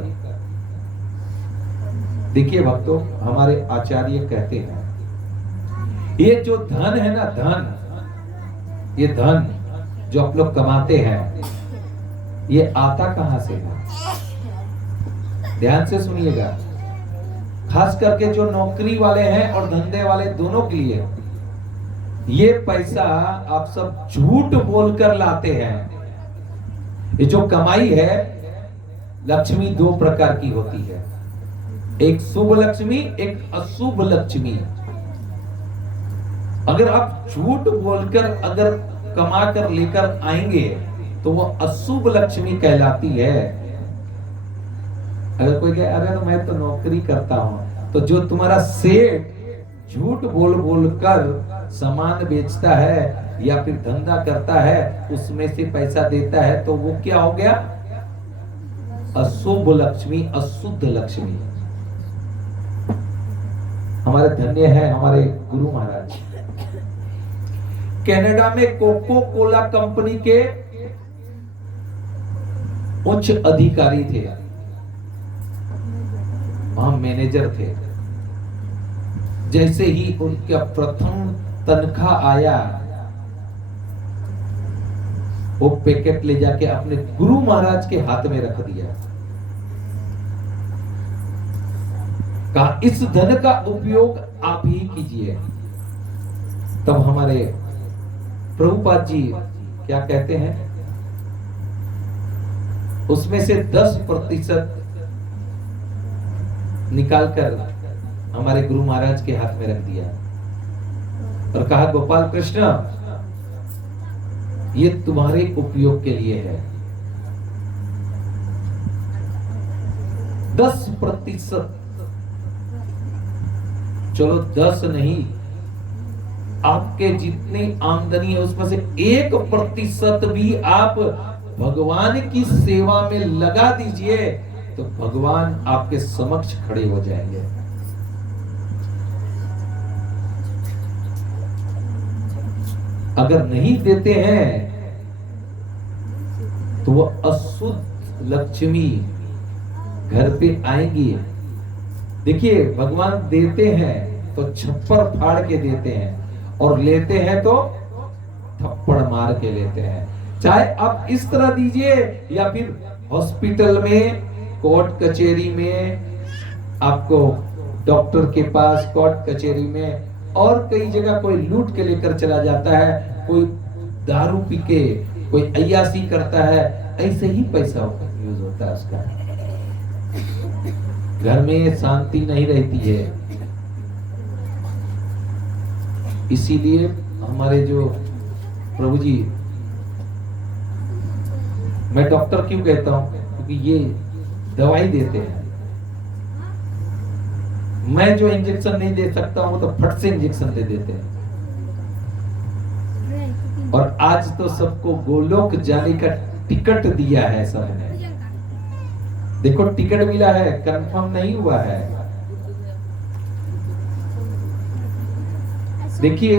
देखिए भक्तों, हमारे आचार्य कहते हैं ये जो धन है ना, धन, ये धन जो आप लोग कमाते हैं, ये आता कहां से है? ध्यान से सुनिएगा, खास करके जो नौकरी वाले हैं और धंधे वाले, दोनों के लिए। ये पैसा आप सब झूठ बोलकर लाते हैं। ये जो कमाई है, लक्ष्मी दो प्रकार की होती है, एक शुभ लक्ष्मी, एक अशुभ लक्ष्मी। अगर आप झूठ बोलकर अगर कमा कर लेकर आएंगे तो वो अशुभ लक्ष्मी कहलाती है। अगर कोई कहे अरे मैं तो नौकरी करता हूं, तो जो तुम्हारा सेठ झूठ बोल बोल कर सामान बेचता है या फिर धंधा करता है, उसमें से पैसा देता है, तो वो क्या हो गया? अशुभ लक्ष्मी, अशुद्ध लक्ष्मी। हमारे धन्य है हमारे गुरु महाराज। कनाडा में कोको कोला कंपनी के उच्च अधिकारी थे, वहां मैनेजर थे। जैसे ही उनका प्रथम तनख्वाह आया, वो पैकेट ले जाके अपने गुरु महाराज के हाथ में रख दिया। कहा इस धन का उपयोग आप ही कीजिए। तब हमारे प्रभुपाद जी क्या कहते हैं, उसमें से 10% निकालकर हमारे गुरु महाराज के हाथ में रख दिया और कहा गोपाल कृष्ण, ये तुम्हारे उपयोग के लिए है। 10%, चलो 10 नहीं, आपके जितनी आमदनी है उसमें से 1% भी आप भगवान की सेवा में लगा दीजिए, तो भगवान आपके समक्ष खड़े हो जाएंगे। अगर नहीं देते हैं तो वो अशुद्ध लक्ष्मी घर पे आएंगी। देखिए भगवान देते हैं तो छप्पर फाड़ के देते हैं, और लेते हैं तो थप्पड़ मार के लेते हैं। चाहे आप इस तरह दीजिए या फिर हॉस्पिटल में, कोर्ट कचहरी में, आपको डॉक्टर के पास, कोर्ट कचहरी में, और कई जगह कोई लूट के लेकर चला जाता है, कोई दारू पी के कोई अय्यासी करता है, ऐसे ही पैसा यूज होता है उसका। घर में शांति नहीं रहती है। इसीलिए हमारे जो प्रभु जी, मैं डॉक्टर क्यों कहता हूं, क्योंकि ये दवाई देते हैं। मैं जो इंजेक्शन नहीं दे सकता हूं तो फट से इंजेक्शन दे देते हैं। और आज तो सबको गोलोक जाने का टिकट दिया है सबने। देखो टिकट मिला है, कंफर्म नहीं हुआ है। देखिए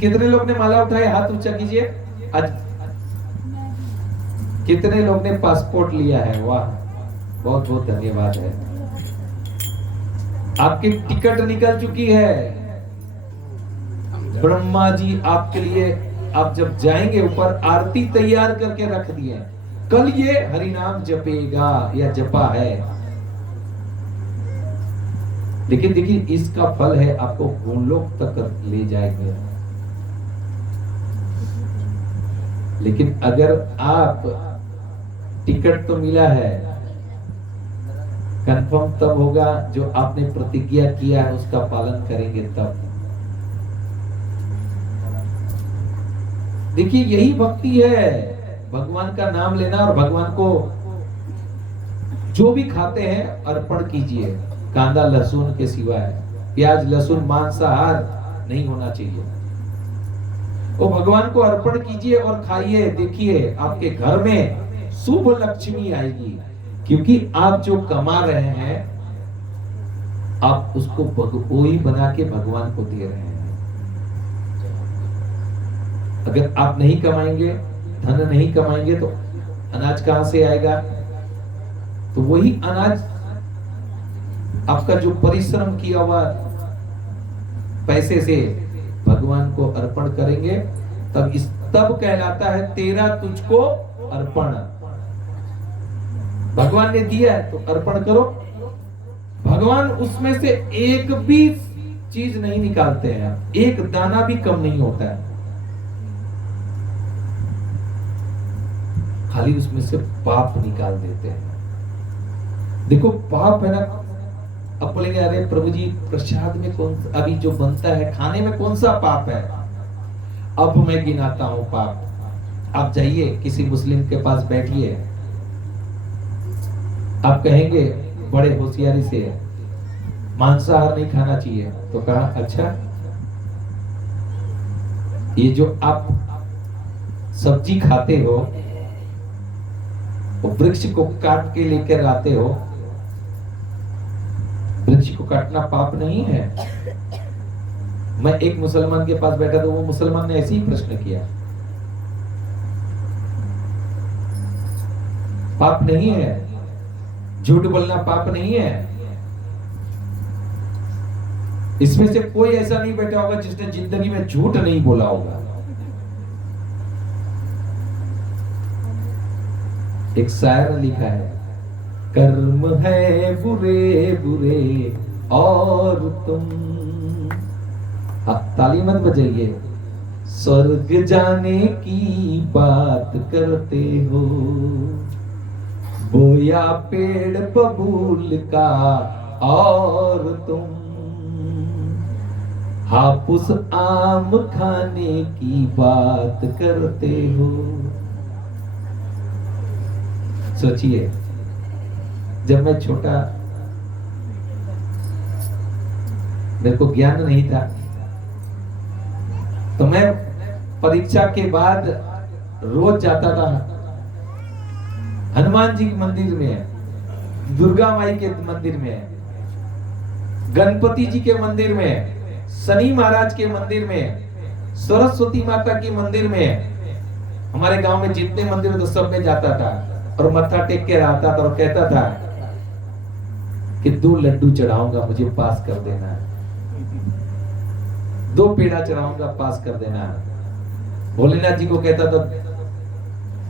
कितने लोग ने माला उठाए, हाथ ऊंचा कीजिए। आज कितने लोग ने पासपोर्ट लिया है? वाह, बहुत बहुत धन्यवाद है। आपकी टिकट निकल चुकी है। ब्रह्मा जी आपके लिए, आप जब जाएंगे ऊपर, आरती तैयार करके रख दिए। कल ये हरिनाम जपेगा या जपा है। लेकिन देखिए इसका फल है, आपको गोलोक तक ले जाएंगे। लेकिन अगर आप, टिकट तो मिला है, कंफर्म तब होगा जो आपने प्रतिज्ञा किया है उसका पालन करेंगे तब। देखिए यही भक्ति है, भगवान का नाम लेना, और भगवान को जो भी खाते हैं अर्पण कीजिए, कांदा लहसुन के सिवाय। प्याज लहसुन मांसाहार नहीं होना चाहिए। वो भगवान को अर्पण कीजिए और खाइए। देखिए आपके घर में शुभ लक्ष्मी आएगी, क्योंकि आप जो कमा रहे हैं आप उसको वही बना के भगवान को दे रहे हैं। अगर आप नहीं कमाएंगे, धन नहीं कमाएंगे, तो अनाज कहां से आएगा? तो वही अनाज आपका जो परिश्रम किया हुआ पैसे से भगवान को अर्पण करेंगे, तब कहलाता है तेरा तुझको अर्पण। भगवान ने दिया है तो अर्पण करो। भगवान उसमें से एक भी चीज नहीं निकालते हैं, एक दाना भी कम नहीं होता है, खाली उसमें से पाप निकाल देते हैं। देखो पाप है ना, अब बोलेंगे अरे प्रभु जी प्रसाद में कौन, अभी जो बनता है खाने में कौन सा पाप है? अब मैं गिनाता हूं पाप। आप जाइए किसी मुस्लिम के पास बैठिए, आप कहेंगे बड़े होशियारी से मांसाहार नहीं खाना चाहिए, तो कहा अच्छा, ये जो आप सब्जी खाते हो, वो वृक्ष को काट के लेकर आते हो, वृक्ष को काटना पाप नहीं है? मैं एक मुसलमान के पास बैठा था, वो मुसलमान ने ऐसे ही प्रश्न किया, पाप नहीं है? झूठ बोलना पाप नहीं है? इसमें से कोई ऐसा नहीं बैठा होगा जिसने जिंदगी में झूठ नहीं बोला होगा। एक शायर ने लिखा है, कर्म है बुरे बुरे और तुम, ताली मत बजाइए, स्वर्ग जाने की बात करते हो, बोया पेड़ बबूल का और तुम हापुस आम खाने की बात करते हो। सोचिए, जब मैं छोटा, मेरे को ज्ञान नहीं था, तो मैं परीक्षा के बाद रोज जाता था हनुमान जी के मंदिर में, दुर्गा माई के मंदिर में, गणपति जी के मंदिर में, शनि महाराज के मंदिर में, सरस्वती माता के मंदिर में, हमारे गांव में जितने मंदिर तो सब में जाता था और मत्था टेक के आता था और कहता था कि 2 लड्डू चढ़ाऊंगा, मुझे पास कर देना, 2 पेड़ा चढ़ाऊंगा, पास कर देना। भोलेनाथ जी को कहता था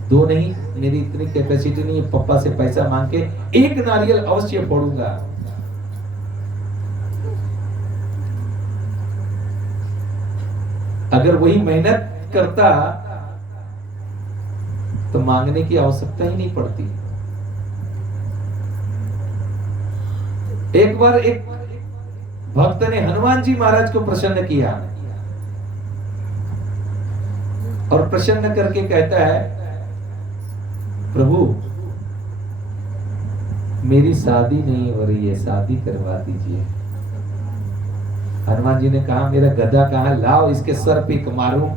2 नहीं, मेरी इतनी कैपेसिटी नहीं है, पापा से पैसा मांग के 1 नारियल अवश्य फोड़ूंगा। अगर वही मेहनत करता तो मांगने की आवश्यकता ही नहीं पड़ती। एक बार एक भक्त ने हनुमान जी महाराज को प्रसन्न किया और प्रसन्न करके कहता है, प्रभु मेरी शादी नहीं हो रही है, शादी करवा दीजिए। हनुमान जी ने कहा, मेरा गधा कहां, लाओ इसके सर पे मारूं।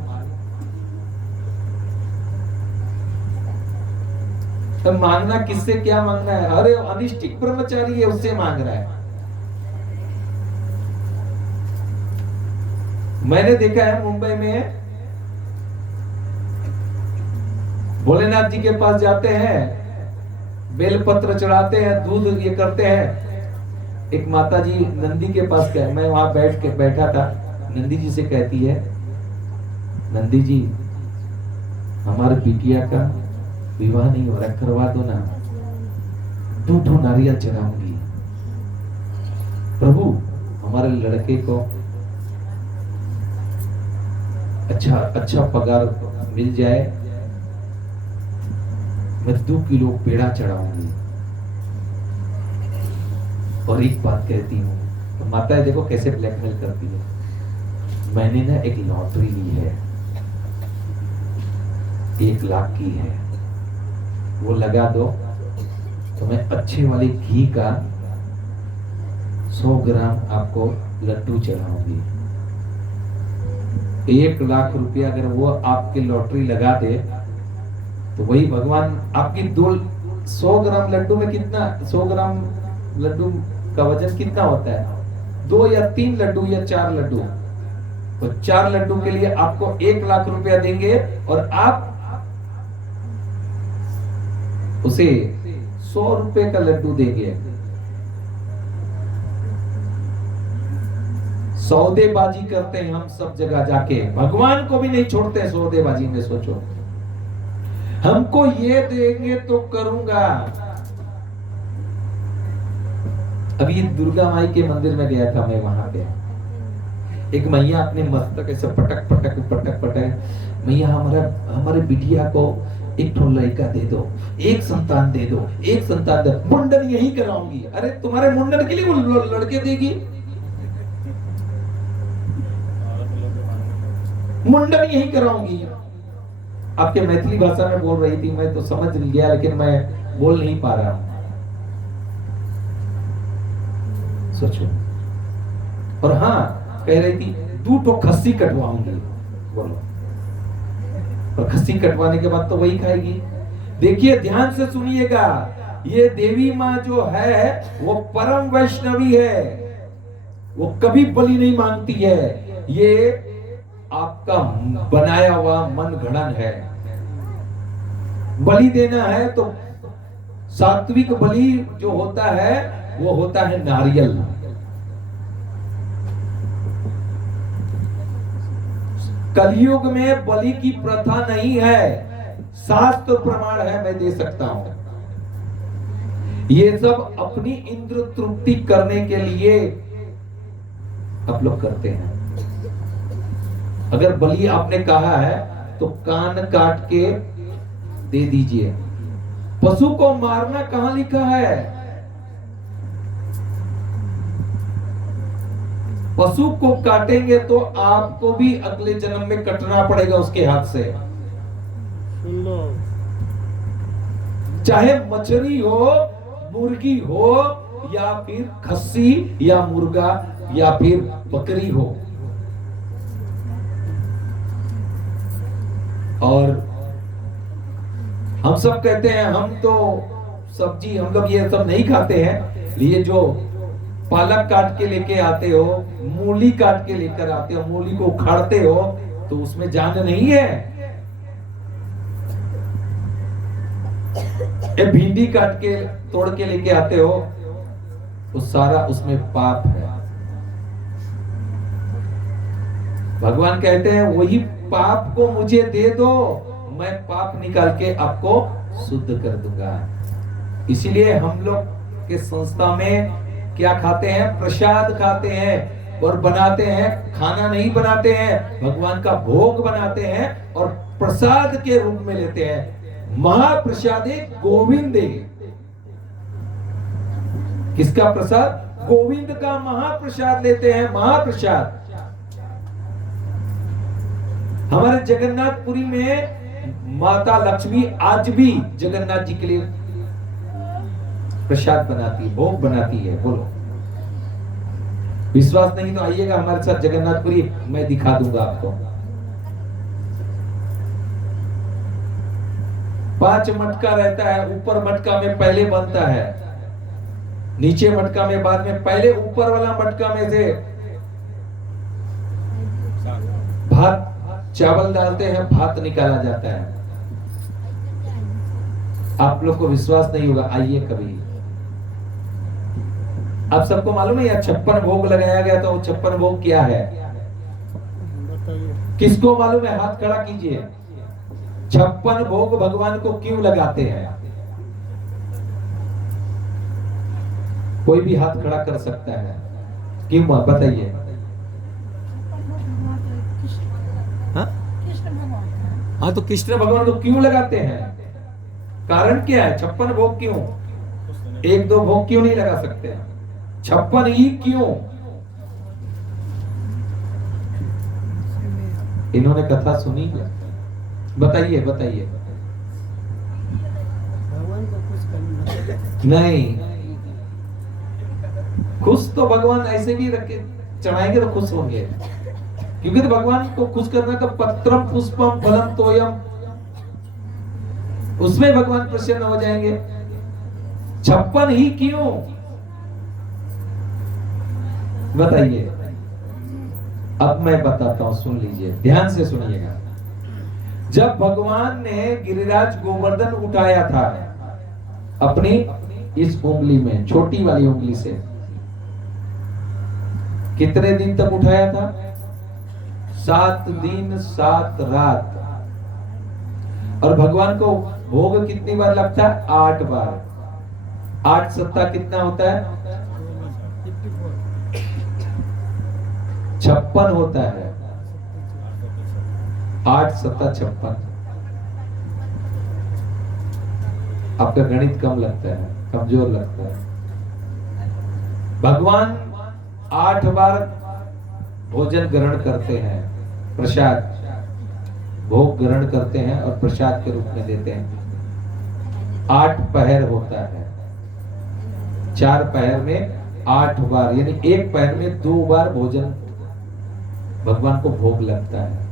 तो मांगना किससे क्या मांगना है? अरे अनिष्टिक ब्रह्मचारी है, उससे मांग रहा है। मैंने देखा है मुंबई में, भोलेनाथ जी के पास जाते हैं, बेलपत्र चढ़ाते हैं, दूध ये करते हैं। एक माता जी नंदी के पास गए, मैं वहां बैठा था, नंदी जी से कहती है, नंदी जी हमारे बिटिया का विवाह नहीं हो रहा, करवा दो ना, 2 नारियल चढ़ाऊंगी। प्रभु हमारे लड़के को अच्छा पगार मिल जाए, मैं 2 किलो पेड़ा चढ़ाऊंगी। और एक बात कहती हूँ, तो माता है देखो कैसे ब्लैकमेल करती है, मैंने ना एक लॉटरी ली है, 1 लाख की है, वो लगा दो तो मैं अच्छे वाले घी का 100 ग्राम आपको लड्डू चढ़ाऊंगी। 1 लाख रुपया अगर वो आपकी लॉटरी लगा दे तो वही भगवान आपकी 100 ग्राम लड्डू में कितना, 100 ग्राम लड्डू का वजन कितना होता है? 2 या 3 लड्डू या 4 लड्डू, तो 4 लड्डू के लिए आपको 1 लाख रुपया देंगे और आप उसे 100 रुपए का लड्डू देंगे। सौदेबाजी करते हैं हम सब जगह जाके, भगवान को भी नहीं छोड़ते सौदेबाजी में। सोचो, हमको ये देंगे तो करूंगा। अभी दुर्गा माई के मंदिर में गया था मैं, वहां पे एक मैया अपने मस्तक ऐसे पटक पटक पटक पटक, मैया हमारा हमारे बिटिया को एक ठो लड़का दे दो, एक संतान दे दो, एक संतान दे, मुंडन यही कराऊंगी। अरे तुम्हारे मुंडन के लिए वो लड़के देगी? मुंडन यही कराऊंगी। आपके मैथिली भाषा में बोल रही थी, मैं तो समझ गया लेकिन मैं बोल नहीं पा रहा हूं। सोचो। और हाँ, कह रही थी 2 तो खस्सी कटवाऊंगी। बोलो। और खस्सी कटवाने के बाद तो वही खाएगी। देखिए ध्यान से सुनिएगा, ये देवी माँ जो है वो परम वैष्णवी है, वो कभी बलि नहीं मांगती है। ये आपका बनाया हुआ मन गणन है। बलि देना है तो सात्विक बलि जो होता है वो होता है नारियल। कलयुग में बलि की प्रथा नहीं है, शास्त्र प्रमाण है, मैं दे सकता हूं। ये सब अपनी इंद्र तृप्ति करने के लिए आप लोग करते हैं। अगर बलि आपने कहा है तो कान काट के दे दीजिए। पशु को मारना कहां लिखा है? पशु को काटेंगे तो आपको भी अगले जन्म में कटना पड़ेगा उसके हाथ से। चाहे मछली हो, मुर्गी हो, या फिर खस्सी या मुर्गा या फिर बकरी हो। और हम सब कहते हैं हम तो सब्जी, हम लोग ये सब नहीं खाते हैं। ये जो पालक काट के लेके आते हो, मूली काट के लेकर आते हो, मूली को उखाड़ते हो तो उसमें जान नहीं है। ये भिंडी काट के तोड़ के लेके आते हो तो सारा उसमें पाप है। भगवान कहते हैं वही पाप को मुझे दे दो, मैं पाप निकाल के आपको शुद्ध कर दूंगा। इसीलिए हम लोग के संस्था में क्या खाते हैं? प्रसाद खाते हैं और बनाते हैं। खाना नहीं बनाते हैं, भगवान का भोग बनाते हैं और प्रसाद के रूप में लेते हैं। महाप्रसादे गोविंदे। किसका प्रसाद? गोविंद का महाप्रसाद लेते हैं। महाप्रसाद हमारे जगन्नाथपुरी में माता लक्ष्मी आज भी जगन्नाथ जी के लिए प्रसाद बनाती है, भोग बनाती है। बोलो, विश्वास नहीं तो आइएगा हमारे साथ जगन्नाथपुरी, मैं दिखा दूंगा आपको। 5 मटका रहता है। ऊपर मटका में पहले बनता है, नीचे मटका में बाद में। पहले ऊपर वाला मटका में से भात चावल डालते हैं, भात निकाला जाता है। आप लोग को विश्वास नहीं होगा, आइए कभी। आप सबको मालूम है यार 56 भोग लगाया गया था। वो 56 भोग क्या है? किसको मालूम है? हाथ खड़ा कीजिए। 56 भोग भगवान को क्यों लगाते हैं? कोई भी हाथ खड़ा कर सकता है। क्यों बताइए? हाँ, तो कृष्ण भगवान को क्यों लगाते हैं? कारण क्या है? 56 भोग क्यों? 1-2 भोग क्यों नहीं लगा सकते? 56 ही क्यों? इन्होंने कथा सुनी क्या? बताइए बताइए। भगवान को खुश करना नहीं, खुश तो भगवान ऐसे भी रखे चढ़ाएंगे तो खुश होंगे, क्योंकि तो भगवान को खुश करना तो पत्रम पुष्पम फलम तोयम, उसमें भगवान प्रसन्न हो जाएंगे। 56 ही क्यों? बताइए। अब मैं बताता हूं, सुन लीजिए, ध्यान से सुनिएगा। जब भगवान ने गिरिराज गोवर्धन उठाया था अपनी इस उंगली में, छोटी वाली उंगली से, कितने दिन तक उठाया था? 7 दिन 7 रात। और भगवान को भोग कितनी बार लगता है? 8 बार। 8 सत्ता कितना होता है? 56 होता है, 8 7 56। आपका गणित कम लगता है, कमजोर लगता है। भगवान 8 बार भोजन ग्रहण करते हैं, प्रसाद भोग ग्रहण करते हैं और प्रसाद के रूप में देते हैं। 8 पहर होता है, 4 पहर में 8 बार, यानी एक पहर में 2 बार भोजन भगवान को भोग लगता है।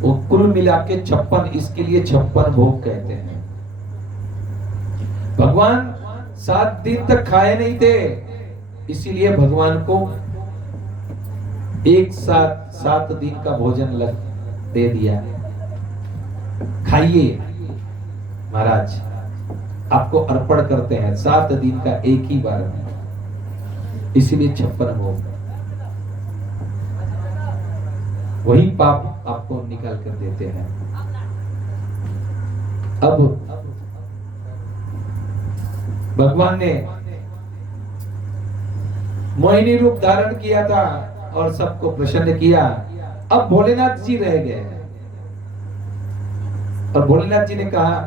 वो कुल मिला के 56, इसके लिए 56 भोग कहते हैं। भगवान 7 दिन तक खाए नहीं थे, इसीलिए भगवान को एक साथ 7 दिन का भोजन दे दिया। खाइए महाराज, आपको अर्पण करते हैं 7 दिन का एक ही बार में, इसीलिए 56 भोग। वही पाप आपको निकाल कर देते हैं। अब भगवान ने मोहिनी रूप धारण किया था और सबको प्रसन्न किया। अब भोलेनाथ जी रह गए और भोलेनाथ जी ने कहा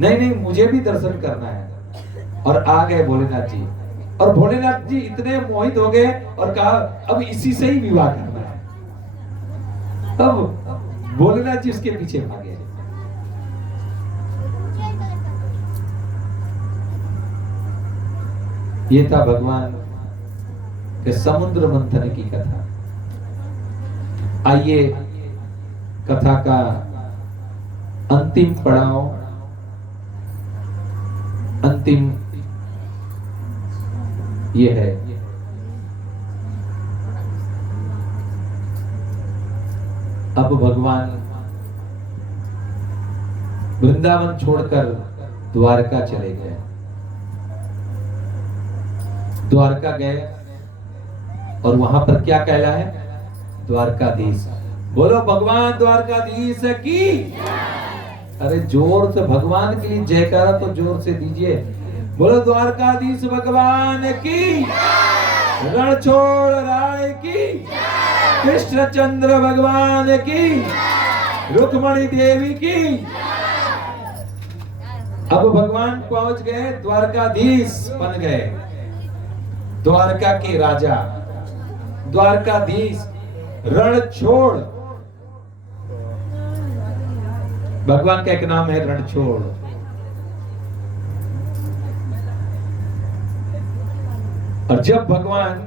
नहीं नहीं, मुझे भी दर्शन करना है। और आ गए भोलेनाथ जी, और भोलेनाथ जी इतने मोहित हो गए और कहा अब इसी से ही विवाह करना है। अब भोलेनाथ जी उसके पीछे भागे। ये था भगवान के समुद्र मंथन की कथा। आइए कथा का अंतिम पड़ाव, अंतिम ये है। अब भगवान वृंदावन छोड़कर द्वारका चले गए। द्वारका गए और वहां पर क्या कहला है? द्वारकाधीश। बोलो भगवान द्वारकाधीश की। अरे जोर से भगवान के लिए जयकारा तो जोर से दीजिए। बोलो द्वारकाधीश भगवान की, रणछोड़ राय की, कृष्णचंद्र भगवान की, रुक्मणी देवी की। अब भगवान पहुंच गए, द्वारकाधीश बन गए, द्वारका के राजा, द्वारकाधीश, रणछोड़। भगवान का एक नाम है रणछोड़। और जब भगवान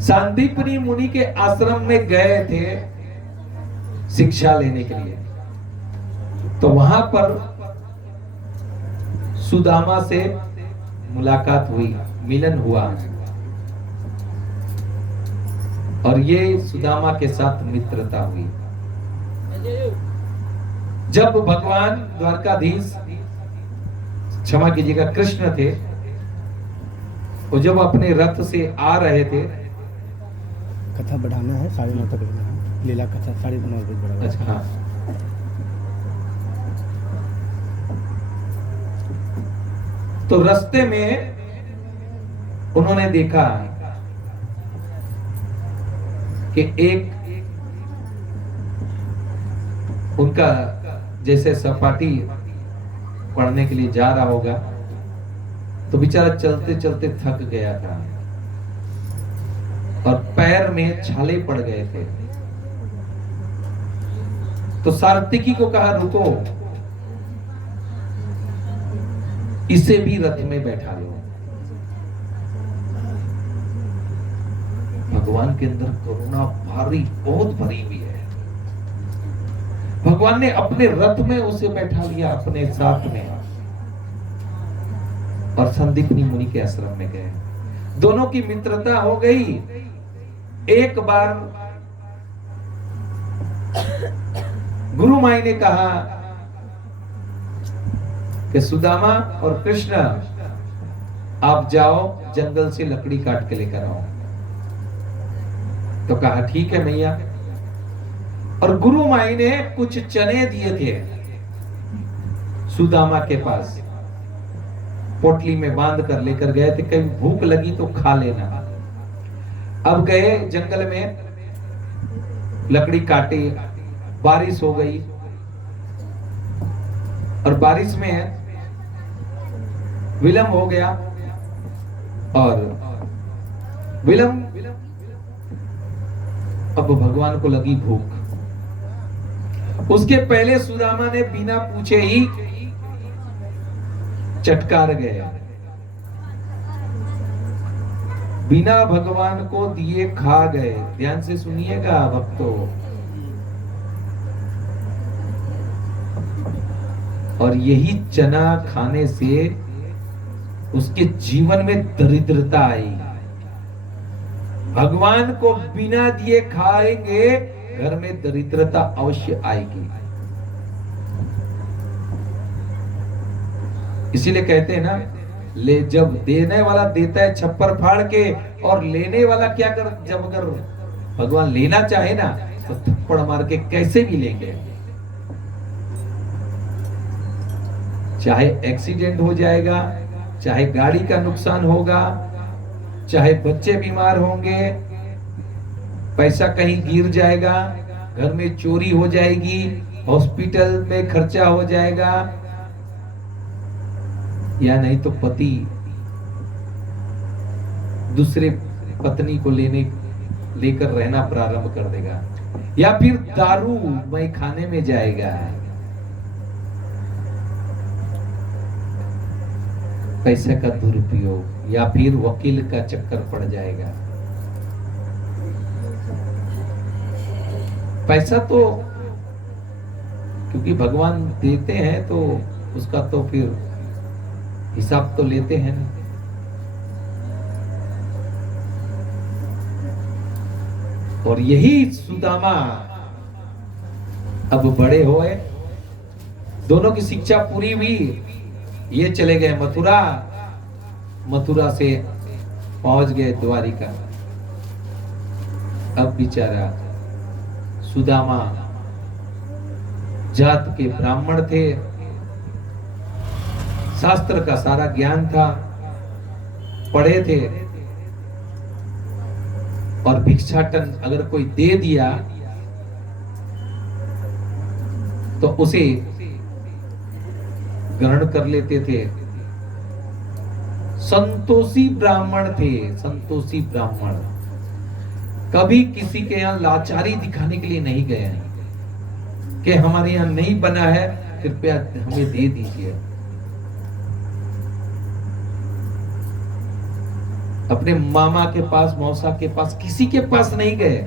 सांदीपनी मुनि के आश्रम में गए थे शिक्षा लेने के लिए, तो वहां पर सुदामा से मुलाकात हुई, मिलन हुआ। और ये सुदामा के साथ मित्रता हुई। जब भगवान द्वारकाधीश, क्षमा कीजिएगा, कृष्ण थे, वो जब अपने रथ से आ रहे थे, कथा बढ़ाना है 9:30 तक लेना है, लीला कथा 9:30 बजे बढ़ाना। अच्छा हाँ, तो रास्ते में उन्होंने देखा कि एक उनका जैसे सपाटी पढ़ने के लिए जा रहा होगा, तो बेचारा चलते चलते थक गया था और पैर में छाले पड़ गए थे। तो सारथिकी को कहा रुको, इसे भी रथ में बैठा लो। भगवान के अंदर करुणा भारी, बहुत भरी हुई है। भगवान ने अपने रथ में उसे बैठा लिया अपने साथ में, और संदीपनी मुनि के आश्रम में गए। दोनों की मित्रता हो गई। एक बार गुरु माई ने कहा कि सुदामा और कृष्ण आप जाओ जंगल से लकड़ी काट के लेकर आओ। तो कहा ठीक है मैया। और गुरु माई ने कुछ चने दिए थे सुदामा के पास, पोटली में बांध कर लेकर गए थे, कहीं भूख लगी तो खा लेना। अब गए जंगल में, लकड़ी काटे, बारिश हो गई और बारिश में विलंब हो गया और विलंब, अब भगवान को लगी भूख। उसके पहले सुदामा ने बिना पूछे ही चटकार गया, बिना भगवान को दिए खा गए। ध्यान से सुनिएगा भक्तों। और यही चना खाने से उसके जीवन में दरिद्रता आई। भगवान को बिना दिए खाएंगे, घर में दरिद्रता अवश्य आएगी। इसीलिए कहते हैं ना, ले जब देने वाला देता है छप्पर फाड़ के, और लेने वाला क्या कर, जब अगर भगवान लेना चाहे ना तो थप्पड़ मार के कैसे भी लेंगे। चाहे एक्सीडेंट हो जाएगा, चाहे गाड़ी का नुकसान होगा, चाहे बच्चे बीमार होंगे, पैसा कहीं गिर जाएगा, घर में चोरी हो जाएगी, हॉस्पिटल में खर्चा हो जाएगा, या नहीं तो पति दूसरे पत्नी को लेकर रहना प्रारंभ कर देगा, या फिर दारू मय खाने में जाएगा, पैसे का दुरुपयोग, या फिर वकील का चक्कर पड़ जाएगा। पैसा तो क्योंकि भगवान देते हैं तो उसका तो फिर हिसाब तो लेते हैं ना। और यही सुदामा अब बड़े हुए, दोनों की शिक्षा पूरी हुई, ये चले गए मथुरा, मथुरा से पहुंच गए द्वारिका। अब बेचारा सुदामा जात के ब्राह्मण थे, शास्त्र का सारा ज्ञान था, पढ़े थे, और भिक्षाटन अगर कोई दे दिया तो उसे ग्रहण कर लेते थे। संतोषी ब्राह्मण थे, संतोषी ब्राह्मण कभी किसी के यहां लाचारी दिखाने के लिए नहीं गए हैं कि हमारे यहां नहीं बना है, कृपया हमें दे दीजिए। अपने मामा के पास, मौसा के पास, किसी के पास नहीं गए।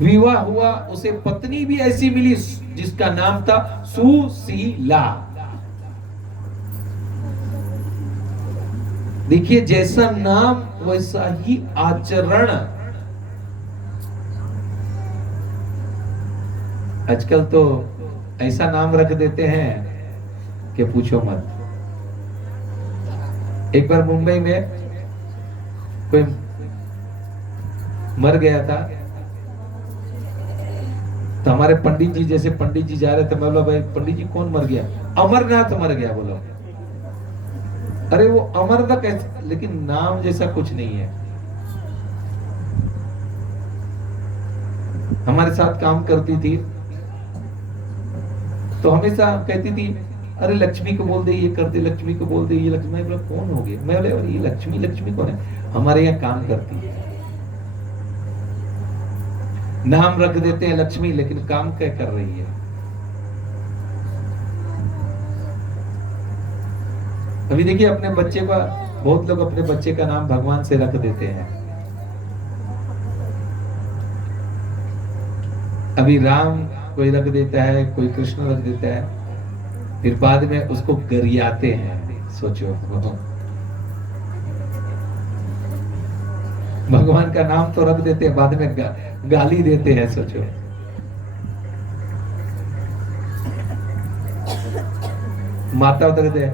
विवाह हुआ, उसे पत्नी भी ऐसी मिली जिसका नाम था सुशीला। देखिए, जैसा नाम वैसा ही आचरण। आजकल तो ऐसा नाम रख देते हैं कि पूछो मत। एक बार मुंबई में कोई मर गया था, तो हमारे पंडित जी, जैसे पंडित जी जा रहे थे, मैं बोला भाई पंडित जी कौन मर गया? अमरनाथ मर गया। बोलो अरे वो अमरनाथ कैसे, लेकिन नाम जैसा कुछ नहीं है। हमारे साथ काम करती थी तो हमेशा कहती थी, अरे लक्ष्मी को बोल दे, ये कर दे, लक्ष्मी को बोल दे, ये लक्ष्मी। मैं बोला कौन हो गया? मैं बोले ये लक्ष्मी, लक्ष्मी कौन है? हमारे यहाँ काम करती है। नाम रख देते हैं लक्ष्मी, लेकिन काम क्या कर रही है? अभी देखिए अपने बच्चे का, बहुत लोग अपने बच्चे का नाम भगवान से रख देते हैं। अभी राम कोई रख देता है, कोई कृष्ण रख देता है, फिर बाद में उसको गरियाते हैं। सोचो, भगवान का नाम तो रख देते हैं, बाद में गाली देते हैं। सोचो, माता उतर दे,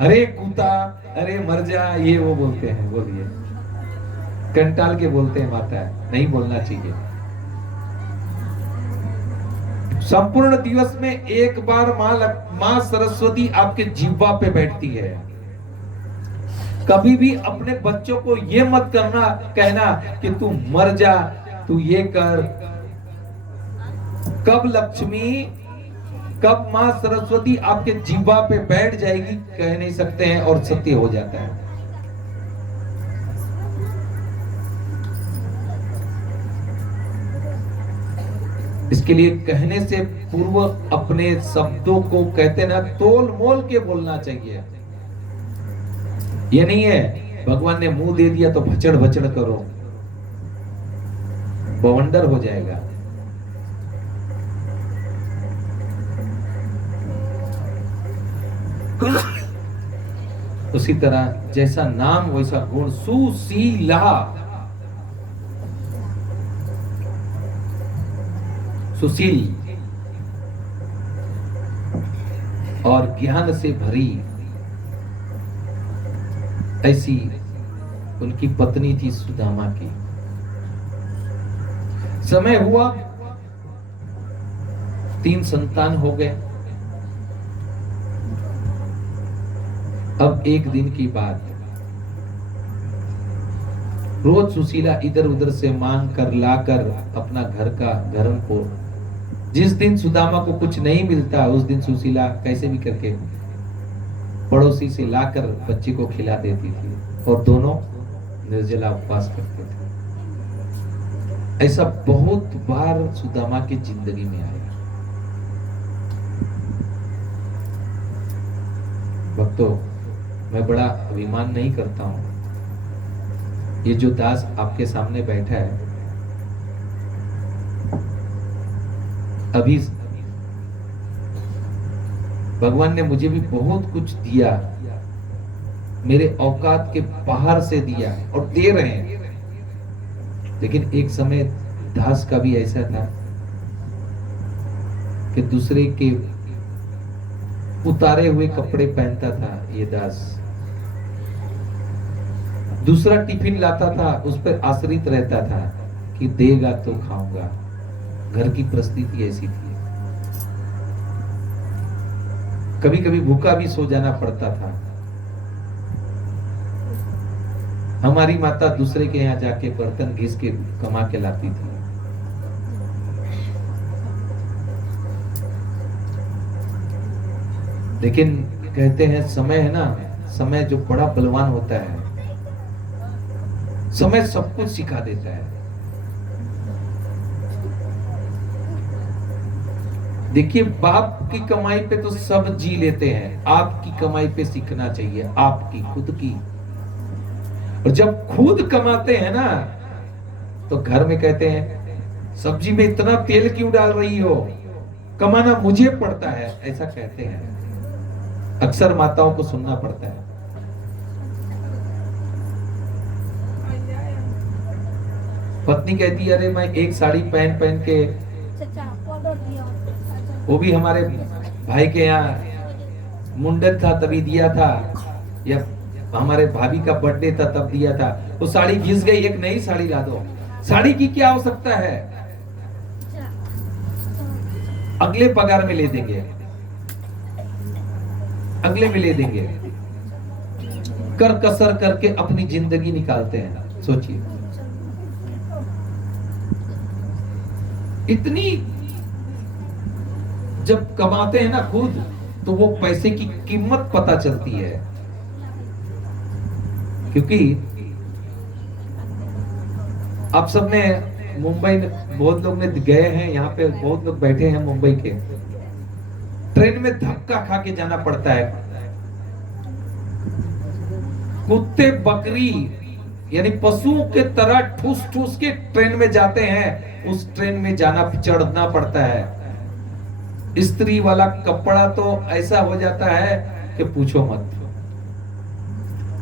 अरे कूता, अरे मर जा, ये वो बोलते हैं। बोलिए, कंटाल के बोलते हैं माता, नहीं बोलना चाहिए। संपूर्ण दिवस में एक बार माँ सरस्वती आपके जिह्वा पे बैठती है। कभी भी अपने बच्चों को ये मत करना कहना कि तू मर जा, तू ये कर। कब लक्ष्मी, कब मां सरस्वती आपके जीवा पे बैठ जाएगी कह नहीं सकते हैं, और सत्य हो जाता है। इसके लिए कहने से पूर्व अपने शब्दों को कहते ना तोल मोल के बोलना चाहिए। ये नहीं है भगवान ने मुंह दे दिया तो भचड़ भचड़ करो, बवंडर हो जाएगा। उसी तरह जैसा नाम वैसा गुण, सुशीला, सुशील और ज्ञान से भरी, ऐसी उनकी पत्नी थी सुदामा की। समय हुआ, 3 संतान हो गए। अब एक दिन की बात, रोज सुशीला इधर उधर से मांग कर लाकर अपना घर का घरन को, जिस दिन सुदामा को कुछ नहीं मिलता उस दिन सुशीला कैसे भी करके पड़ोसी से लाकर बच्चे को खिला देती थी, और दोनों निर्जला उपवास करते थे। ऐसा बहुत बार सुदामा की जिंदगी में आया। भक्तों, मैं बड़ा अभिमान नहीं करता हूं, ये जो दास आपके सामने बैठा है, अभी भगवान ने मुझे भी बहुत कुछ दिया, मेरे औकात के बाहर से दिया और दे रहे हैं। लेकिन एक समय दास का भी ऐसा था कि दूसरे के उतारे हुए कपड़े पहनता था। ये दास दूसरा टिफिन लाता था, उस पर आश्रित रहता था कि देगा तो खाऊंगा। घर की परिस्थिति ऐसी थी, कभी कभी भूखा भी सो जाना पड़ता था। हमारी माता दूसरे के यहाँ जाके बर्तन घिस के कमा के लाती थी। लेकिन कहते हैं समय है ना, समय जो बड़ा बलवान होता है, समय सब कुछ सिखा देता है। देखिए, बाप की कमाई पे तो सब जी लेते हैं, आपकी कमाई पे सीखना चाहिए, आपकी खुद की। और जब खुद कमाते हैं ना तो घर में कहते हैं सब्जी में इतना तेल क्यों डाल रही हो, कमाना मुझे पड़ता है, ऐसा कहते हैं। अक्सर माताओं को सुनना पड़ता है। पत्नी कहती है अरे मैं एक साड़ी पहन के, वो भी हमारे भाई के यहाँ मुंडन था तभी दिया था, या हमारे भाभी का बर्थडे था तब दिया था, वो साड़ी घिस गई, एक नई साड़ी ला दो। साड़ी की क्या आवश्यकता है, अगले पगार में ले देंगे, अगले में ले देंगे। कर कसर करके अपनी जिंदगी निकालते हैं। सोचिए, इतनी जब कमाते हैं ना खुद, तो वो पैसे की कीमत पता चलती है। क्योंकि आप सबने मुंबई में बहुत लोग ने गए हैं, यहाँ पे बहुत लोग बैठे हैं मुंबई के, ट्रेन में धक्का खा के जाना पड़ता है। कुत्ते बकरी यानी पशुओं के तरह ठूस ठूस के ट्रेन में जाते हैं, उस ट्रेन में जाना चढ़ना पड़ता है। स्त्री वाला कपड़ा तो ऐसा हो जाता है कि पूछो मत।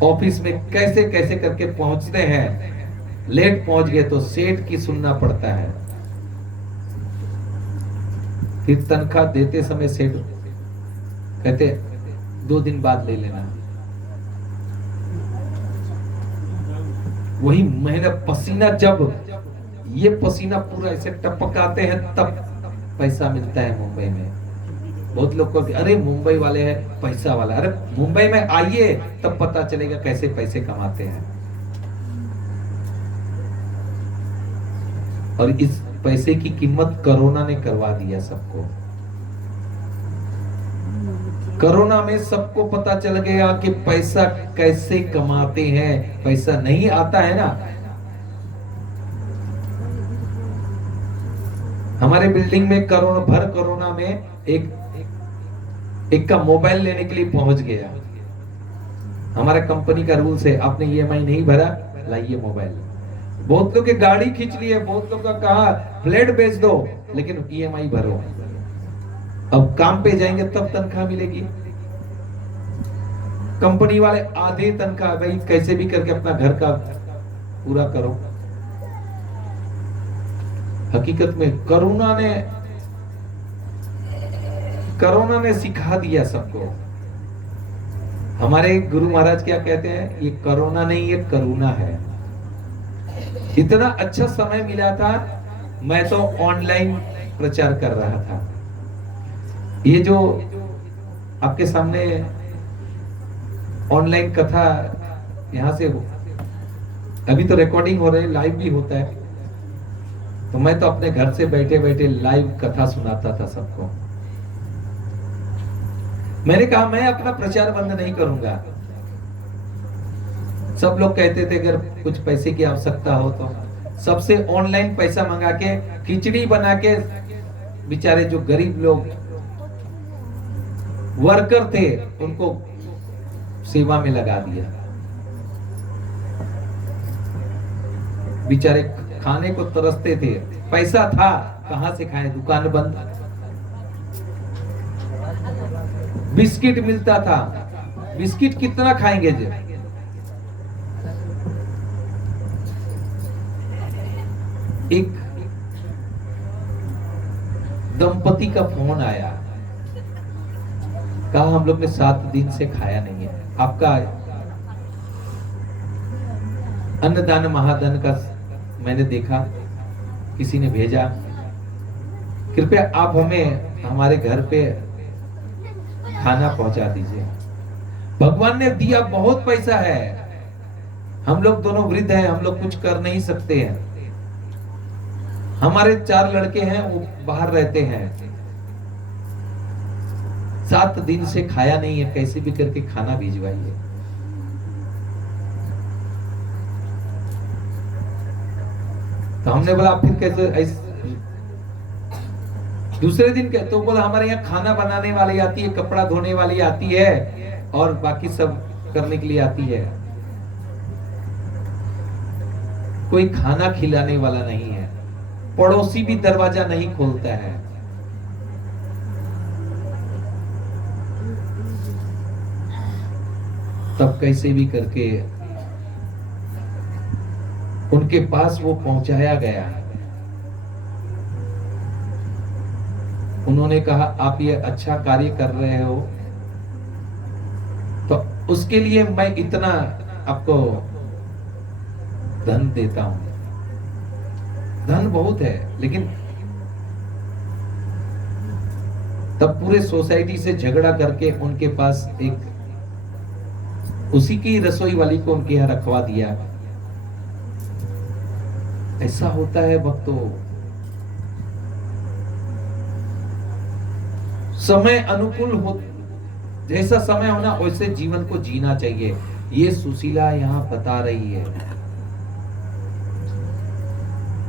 ऑफिस में कैसे कैसे करके पहुंचते हैं, लेट पहुंच गए तो सेठ की सुनना पड़ता है। फिर तनख्वाह देते समय सेठ कहते 2 दिन बाद ले लेना। वही मेहनत पसीना, जब ये पसीना पूरा ऐसे टपकाते हैं तब पैसा मिलता है मुंबई में। बहुत लोग को अरे मुंबई वाले हैं पैसा वाला, अरे मुंबई में आइए तब पता चलेगा कैसे पैसे कमाते हैं। और इस पैसे की कीमत कोरोना ने करवा दिया सबको। कोरोना में सबको पता चल गया कि पैसा कैसे कमाते हैं। पैसा नहीं आता है ना, हमारे बिल्डिंग में कोरोना में एक का मोबाइल लेने के लिए पहुंच गया। हमारा कंपनी का रूल्स है, आपने ईएमआई नहीं भरा, लाइए मोबाइल। बहुत लोग की गाड़ी खींच ली है, बहुत लोग का कहा फ्लैट बेच दो, लेकिन ईएमआई भरो। अब काम पे जाएंगे तब तनख्वाह मिलेगी। कंपनी वाले आधे तनख्वाह, भाई कैसे भी करके अपना घर का पूरा करो। हकीकत में कोरोना ने सिखा दिया सबको। हमारे गुरु महाराज क्या कहते हैं, ये कोरोना नहीं ये करुणा है। इतना अच्छा समय मिला था, मैं तो ऑनलाइन प्रचार कर रहा था। ये जो आपके सामने ऑनलाइन कथा यहां से अभी तो रिकॉर्डिंग हो रही है, लाइव भी होता है, तो मैं तो अपने घर से बैठे बैठे लाइव कथा सुनाता था सबको। मैंने कहा मैं अपना प्रचार बंद नहीं करूंगा। सब लोग कहते थे अगर कुछ पैसे की आवश्यकता हो तो सबसे ऑनलाइन पैसा मंगा के खिचड़ी बना के बेचारे जो गरीब लोग वर्कर थे उनको सेवा में लगा दिया। बेचारे खाने को तरसते थे, पैसा था कहां से खाएं, दुकान बंद। बिस्किट मिलता था, बिस्किट कितना खाएंगे जी। एक दंपति का फोन आया, कहा हम लोग ने 7 दिन से खाया नहीं है, आपका अन्नदान महादान का मैंने देखा, किसी ने भेजा, कृपया आप हमें हमारे घर पे खाना पहुंचा दीजिए। भगवान ने दिया, बहुत पैसा है, हम लोग दोनों वृद्ध हैं, हम लोग कुछ कर नहीं सकते हैं। हमारे 4 लड़के हैं, वो बाहर रहते हैं, 7 दिन से खाया नहीं है, कैसे भी करके खाना भिजवाइए। तो हमने बोला फिर कैसे दूसरे दिन क्या, तो बोला हमारे यहाँ खाना बनाने वाली आती है, कपड़ा धोने वाली आती है और बाकी सब करने के लिए आती है, कोई खाना खिलाने वाला नहीं है, पड़ोसी भी दरवाजा नहीं खोलता है। तब कैसे भी करके उनके पास वो पहुंचाया गया। उन्होंने कहा आप ये अच्छा कार्य कर रहे हो तो उसके लिए मैं इतना आपको धन देता हूं। धन बहुत है, लेकिन तब पूरे सोसाइटी से झगड़ा करके उनके पास एक उसी की रसोई वाली को उनके यहां रखवा दिया। ऐसा होता है भक्तों, समय अनुकूल हो, जैसा समय होना वैसे जीवन को जीना चाहिए। ये सुशीला यहां बता रही है।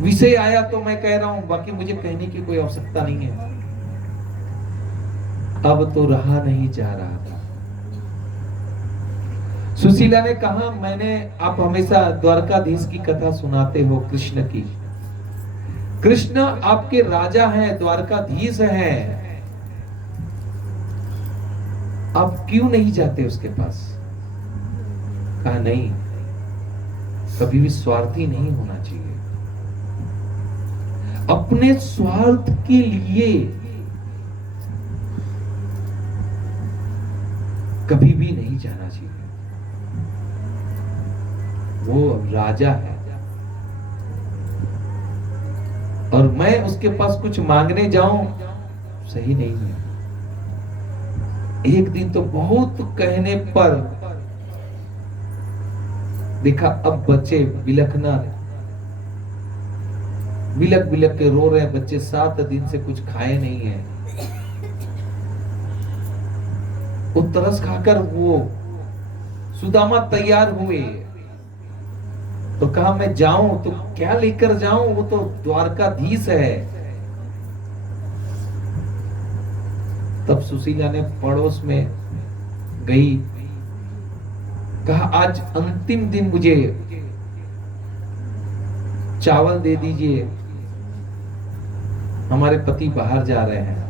विषय आया तो मैं कह रहा हूं, बाकी मुझे कहने की कोई आवश्यकता नहीं है। अब तो रहा नहीं जा रहा था। सुशीला ने कहा आप हमेशा द्वारकाधीश की कथा सुनाते हो, कृष्ण की। कृष्ण आपके राजा हैं, द्वारकाधीश हैं, आप क्यों नहीं जाते उसके पास? कहा नहीं, कभी भी स्वार्थी नहीं होना चाहिए। अपने स्वार्थ के लिए कभी भी नहीं जाना चाहिए। वो राजा है और मैं उसके पास कुछ मांगने जाऊं, सही नहीं है। एक दिन तो बहुत कहने पर देखा, अब बच्चे बिलखना, बिलक बिलक के रो रहे हैं बच्चे, 7 दिन से कुछ खाए नहीं है। वो तरस खाकर वो सुदामा तैयार हुए, तो कहा मैं जाऊं तो क्या लेकर जाऊं, वो तो द्वारकाधीश है। तब सुशीला ने पड़ोस में गई, कहा आज अंतिम दिन मुझे चावल दे दीजिए, हमारे पति बाहर जा रहे हैं।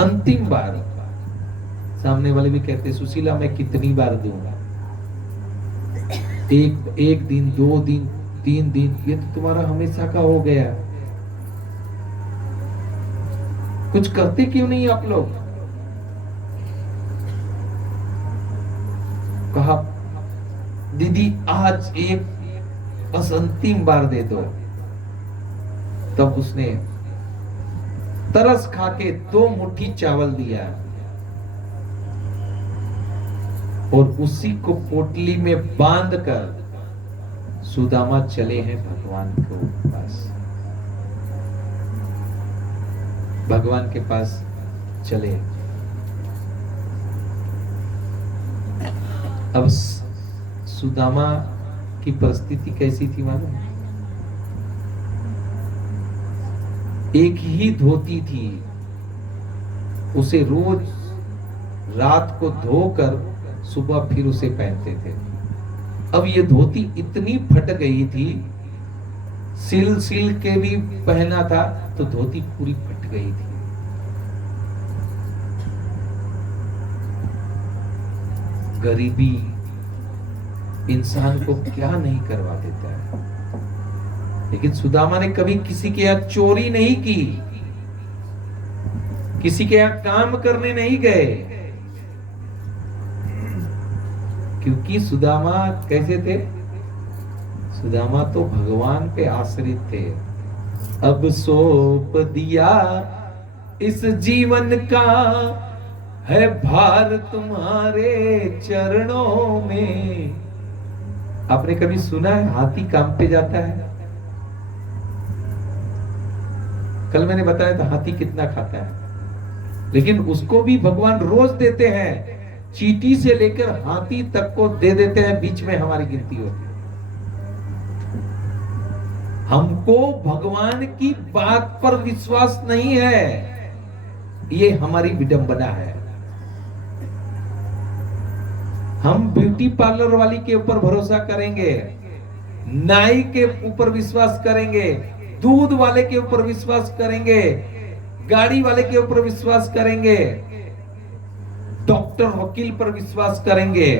अंतिम बार। सामने वाले भी कहते सुशीला मैं कितनी बार दूंगा, एक दिन, 2 दिन, 3 दिन, ये तो तुम्हारा हमेशा का हो गया। कुछ करते क्यों नहीं आप लोग? कहा दीदी आज एक बस अंतिम बार दे दो। तब उसने तरस खा के 2 मुट्ठी चावल दिया और उसी को पोटली में बांधकर सुदामा चले हैं भगवान के पास। भगवान के पास चले। अब सुदामा की परिस्थिति कैसी थी मालूम? एक ही धोती थी, उसे रोज रात को धोकर सुबह फिर उसे पहनते थे। अब ये धोती इतनी फट गई थी, सिल सिल के भी पहना था तो धोती पूरी फट गई थी। गरीबी इंसान को क्या नहीं करवा देता है। लेकिन सुदामा ने कभी किसी के यहाँ चोरी नहीं की, किसी के यहाँ काम करने नहीं गए, क्योंकि सुदामा कैसे थे? सुदामा तो भगवान पे आश्रित थे। अब सौंप दिया इस जीवन का है भार तुम्हारे चरणों में। आपने कभी सुना है हाथी काम पे जाता है? कल मैंने बताया था हाथी कितना खाता है, लेकिन उसको भी भगवान रोज देते हैं। चींटी से लेकर हाथी तक को दे देते हैं, बीच में हमारी गिनती होती है। हमको भगवान की बात पर विश्वास नहीं है, ये हमारी विडंबना है। हम ब्यूटी पार्लर वाली के ऊपर भरोसा करेंगे, नाई के ऊपर विश्वास करेंगे, दूध वाले के ऊपर विश्वास करेंगे, गाड़ी वाले के ऊपर विश्वास करेंगे, डॉक्टर वकील पर विश्वास करेंगे।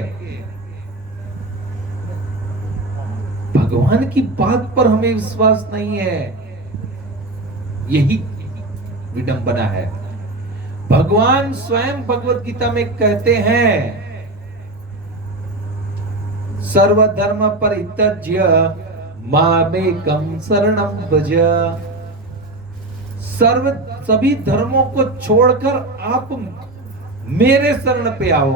भगवान की बात पर हमें विश्वास नहीं है, यही विडंबना है। भगवान स्वयं भगवत गीता में कहते हैं सर्वधर्म परित्यज्य मामेकं शरणं व्रज। सभी धर्मों को छोड़कर आप मेरे शरण पे आओ।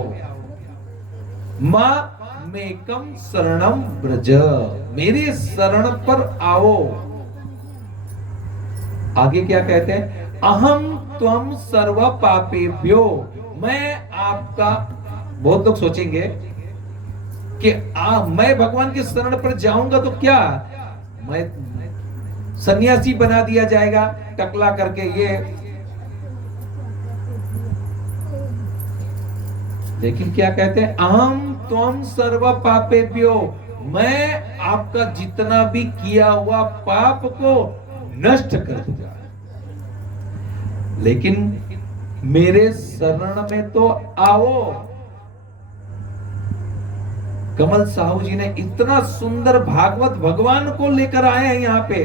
मामेकं शरणं व्रज, मेरे शरण पर आओ। आगे क्या कहते हैं? अहम त्वं सर्व पापेभ्यो, मैं आपका। बहुत लोग सोचेंगे कि मैं भगवान के शरण पर जाऊंगा तो क्या मैं सन्यासी बना दिया जाएगा टकला करके। ये लेकिन क्या कहते हैं? अहम त्वं सर्व पापेभ्यो, मैं आपका जितना भी किया हुआ पाप को नष्ट कर दूंगा। लेकिन मेरे शरण में तो आओ। कमल साहू जी ने इतना सुंदर भागवत भगवान को लेकर आए हैं यहां पे।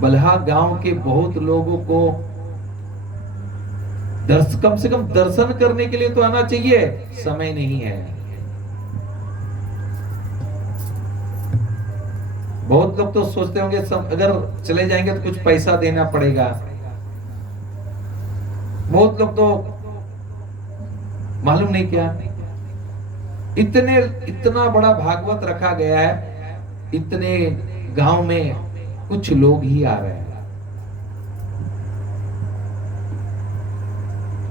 बल्हा गांव के बहुत लोगों को कम से कम दर्शन करने के लिए तो आना चाहिए, समय नहीं है। बहुत लोग तो सोचते होंगे अगर चले जाएंगे तो कुछ पैसा देना पड़ेगा। बहुत लोग तो मालूम नहीं क्या इतना बड़ा भागवत रखा गया है, इतने गांव में कुछ लोग ही आ रहे हैं,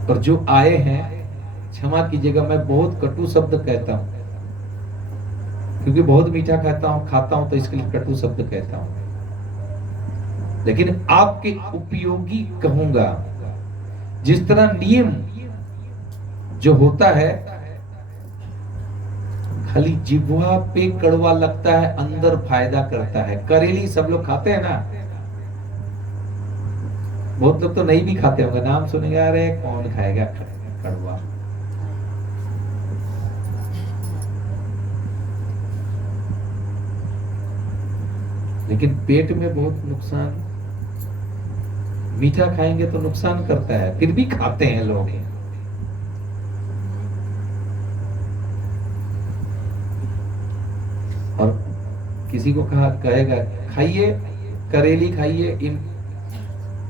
और जो आए हैं, क्षमा कीजिएगा मैं बहुत कटु शब्द कहता हूं, क्योंकि बहुत मीठा खाता हूं तो इसके लिए कटु शब्द कहता हूं, लेकिन आपके उपयोगी कहूंगा। जिस तरह नियम जो होता है खाली जिह्वा पे कड़वा लगता है, अंदर फायदा करता है। करेली सब लोग खाते हैं ना, बहुत लोग तो नहीं भी खाते होंगे, नाम सुनेंगे अरे कौन खाएगा कड़वा। लेकिन पेट में बहुत नुकसान, मीठा खाएंगे तो नुकसान करता है, फिर भी खाते हैं लोग। और किसी को कहेगा खाइए करेली, खाइए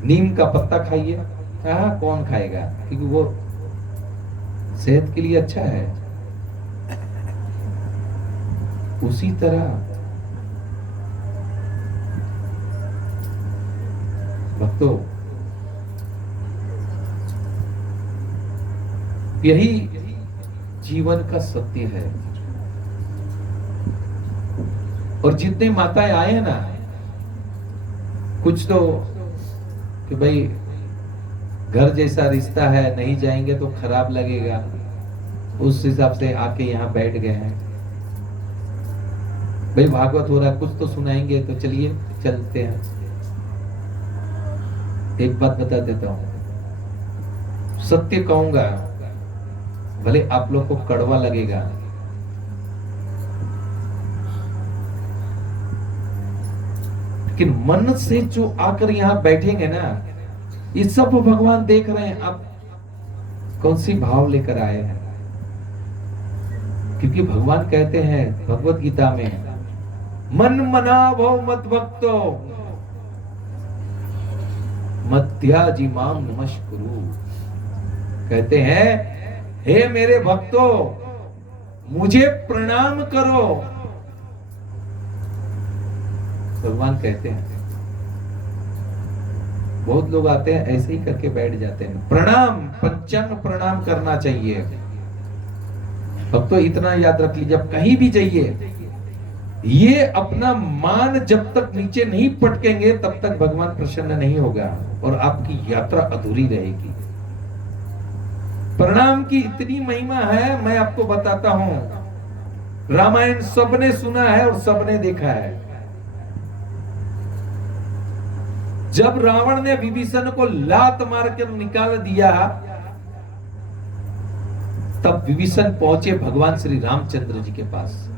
नीम का पत्ता खाइए, कौन खाएगा, क्योंकि वो सेहत के लिए अच्छा है। उसी तरह भक्तों, यही जीवन का सत्य है। और जितने माताएं आए हैं ना, कुछ तो कि भाई घर जैसा रिश्ता है, नहीं जाएंगे तो खराब लगेगा, उस हिसाब से आके यहाँ बैठ गए हैं। भाई भागवत हो रहा है, कुछ तो सुनाएंगे, तो चलिए चलते हैं। एक बात बता देता हूं, सत्य कहूंगा, भले आप लोग को कड़वा लगेगा, लेकिन मन से जो आकर यहां बैठेंगे ना, ये सब भगवान देख रहे हैं आप कौन सी भाव लेकर आए हैं। क्योंकि भगवान कहते हैं भगवत गीता में, मन मना भव मत भक्तो मध्याजिमाम नमस्कुरु। कहते हैं हे मेरे भक्तों, मुझे प्रणाम करो। भगवान कहते हैं, बहुत लोग आते हैं ऐसे ही करके बैठ जाते हैं। प्रणाम, पंचांग प्रणाम करना चाहिए। अब तो इतना याद रख लीजिए, जब कहीं भी जाइए, ये अपना मान जब तक नीचे नहीं पटकेंगे तब तक भगवान प्रसन्न नहीं होगा और आपकी यात्रा अधूरी रहेगी। प्रणाम की इतनी महिमा है, मैं आपको बताता हूं। रामायण सबने सुना है और सबने देखा है। जब रावण ने विभीषण को लात मारकर निकाल दिया, तब विभीषण पहुंचे भगवान श्री रामचंद्र जी के पास,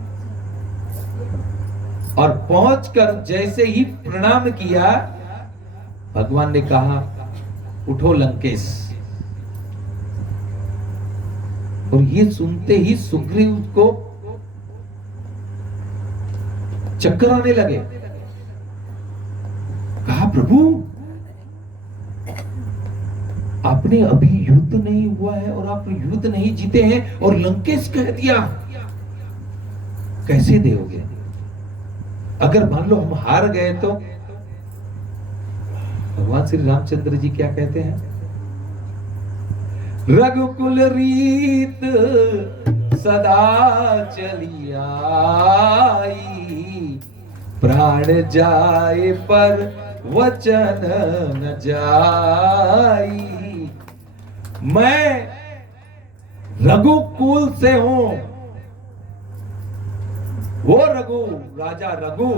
और पहुंचकर जैसे ही प्रणाम किया, भगवान ने कहा उठो लंकेश। और ये सुनते ही सुग्रीव को चक्कर आने लगे। कहा प्रभु, आपने अभी युद्ध नहीं हुआ है और आप युद्ध नहीं जीते हैं और लंकेश कह दिया, कैसे दोगे? अगर मान लो हम हार गए तो? भगवान श्री रामचंद्र जी क्या कहते हैं? रघुकुल रीत सदा चली आई, प्राण जाए पर वचन न जाई। मैं रघुकुल से हूं, वो रघु, राजा रघु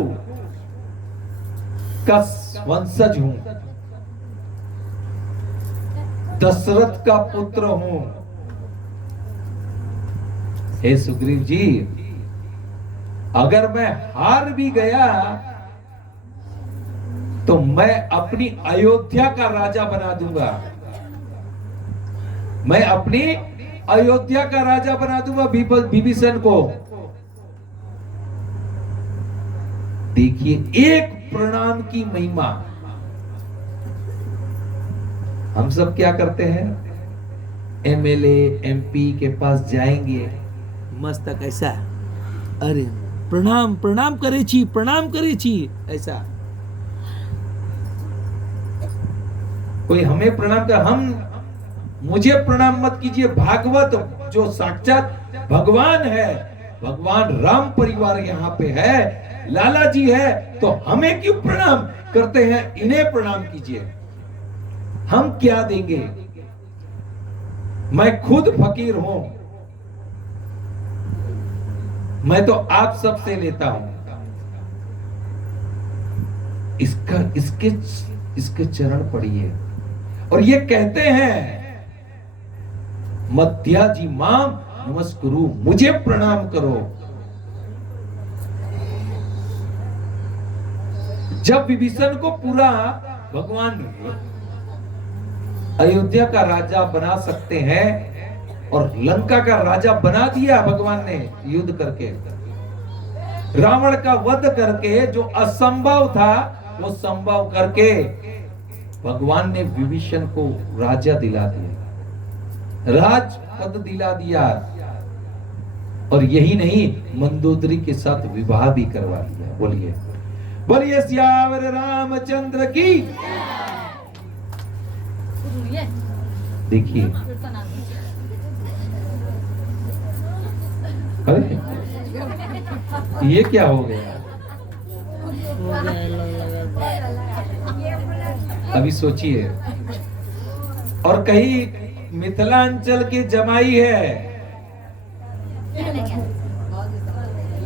का वंशज हूं, दशरथ का पुत्र हूं। हे सुग्रीव जी, अगर मैं हार भी गया तो मैं अपनी अयोध्या का राजा बना दूंगा। मैं अपनी अयोध्या का राजा बना दूंगा विभीषण को। देखिए एक प्रणाम की महिमा। हम सब क्या करते हैं, एमएलए एमपी के पास जाएंगे, मस्तक ऐसा, अरे प्रणाम प्रणाम करे छी ऐसा। कोई हमें प्रणाम कर, हम मुझे प्रणाम मत कीजिए। भागवत जो साक्षात भगवान है, भगवान राम परिवार यहाँ पे है, लाला जी है, तो हमें क्यों प्रणाम करते हैं, इन्हें प्रणाम कीजिए। हम क्या देंगे, मैं खुद फकीर हूं, मैं तो आप सबसे लेता हूं। इसके चरण पढ़िए। और ये कहते हैं मध्या जी माम नमस्कुरु, मुझे प्रणाम करो। जब विभीषण को पूरा भगवान अयोध्या का राजा बना सकते हैं और लंका का राजा बना दिया भगवान ने युद्ध करके, रावण का वध करके, जो असंभव था वो संभव करके भगवान ने विभीषण को राजा दिला दिया, राजपद दिला दिया। और यही नहीं, मंदोदरी के साथ विवाह भी करवा दिया। बोलिए बोलिए सियावर रामचंद्र की। देखिए अरे ये क्या हो गया, अभी सोचिए। और कहीं मिथिलांचल की जमाई है,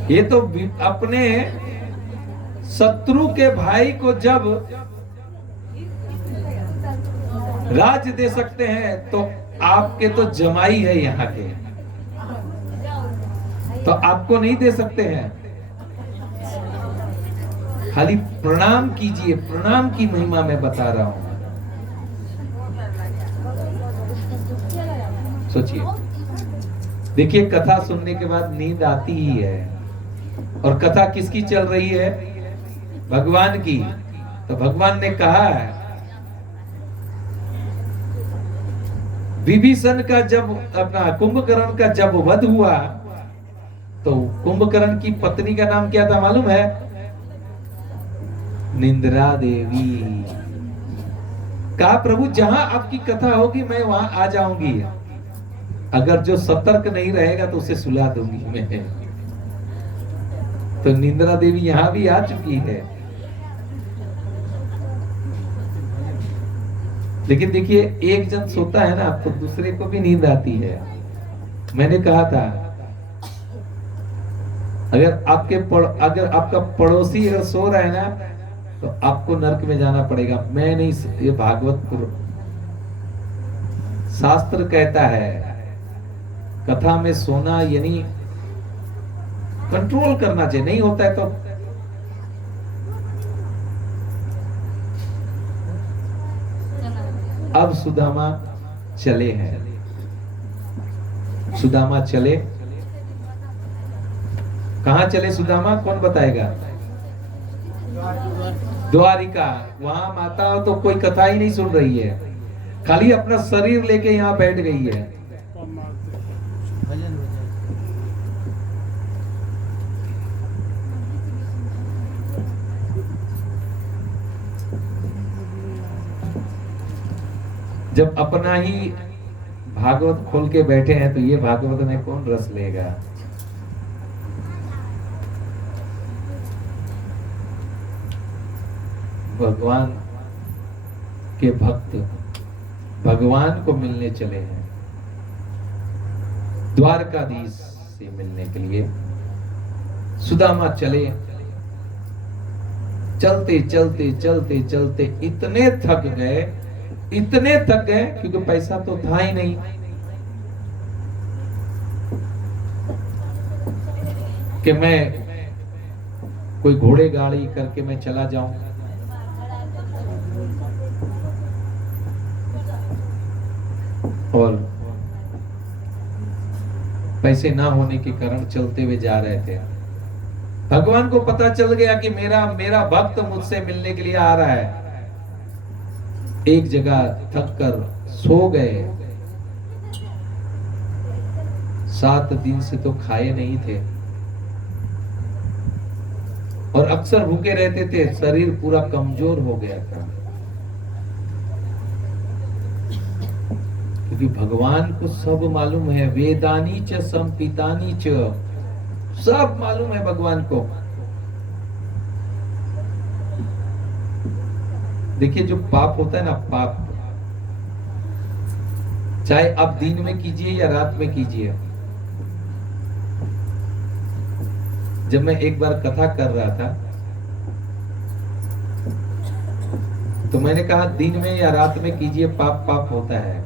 ये तो अपने शत्रु के भाई को जब राज दे सकते हैं, तो आपके तो जमाई है यहाँ के, तो आपको नहीं दे सकते हैं। खाली प्रणाम कीजिए, प्रणाम की महिमा मैं बता रहा हूं। सोचिए, देखिए कथा सुनने के बाद नींद आती ही है, और कथा किसकी चल रही है, भगवान की। तो भगवान ने कहा विभीषण का जब अपना कुंभकर्ण का जब वध हुआ, तो कुंभकर्ण की पत्नी का नाम क्या था मालूम है, निंद्रा देवी। कहा प्रभु जहां आपकी कथा होगी मैं वहां आ जाऊंगी, अगर जो सतर्क नहीं रहेगा तो उसे सुला दूंगी मैं। तो निंद्रा देवी यहां भी आ चुकी है। लेकिन देखिए, एक जन सोता है ना तो दूसरे को भी नींद आती है। मैंने कहा था अगर आपका पड़ोसी अगर सो रहा है ना, तो आपको नरक में जाना पड़ेगा। मैं नहीं, ये भागवत शास्त्र कहता है, कथा में सोना यानी कंट्रोल करना चाहिए, नहीं होता है तो अब सुदामा चले हैं, सुदामा चले, कहां चले सुदामा, कौन बताएगा, द्वारिका। वहां माता तो कोई कथा ही नहीं सुन रही है, खाली अपना शरीर लेके यहां बैठ गई है। जब अपना ही भागवत खोल के बैठे हैं, तो ये भागवत में कौन रस लेगा। भगवान के भक्त भगवान को मिलने चले हैं, द्वारकाधीश से मिलने के लिए सुदामा चले। चलते चलते चलते चलते इतने थक गए क्योंकि पैसा तो था ही नहीं। कि मैं कोई घोड़े गाड़ी करके मैं चला जाऊं, और पैसे ना होने के कारण चलते हुए जा रहे थे। भगवान को पता चल गया कि मेरा मेरा भक्त मुझसे मिलने के लिए आ रहा है। एक जगह थक कर सो गए। 7 दिन से तो खाए नहीं थे और अक्सर भूखे रहते थे। शरीर पूरा कमजोर हो गया था, क्योंकि भगवान को सब मालूम है। वेदानी च संपितानी च, सब मालूम है भगवान को। देखिए, जो पाप होता है ना, पाप, चाहे आप दिन में कीजिए या रात में कीजिए। जब मैं एक बार कथा कर रहा था तो मैंने कहा दिन में या रात में कीजिए, पाप पाप होता है।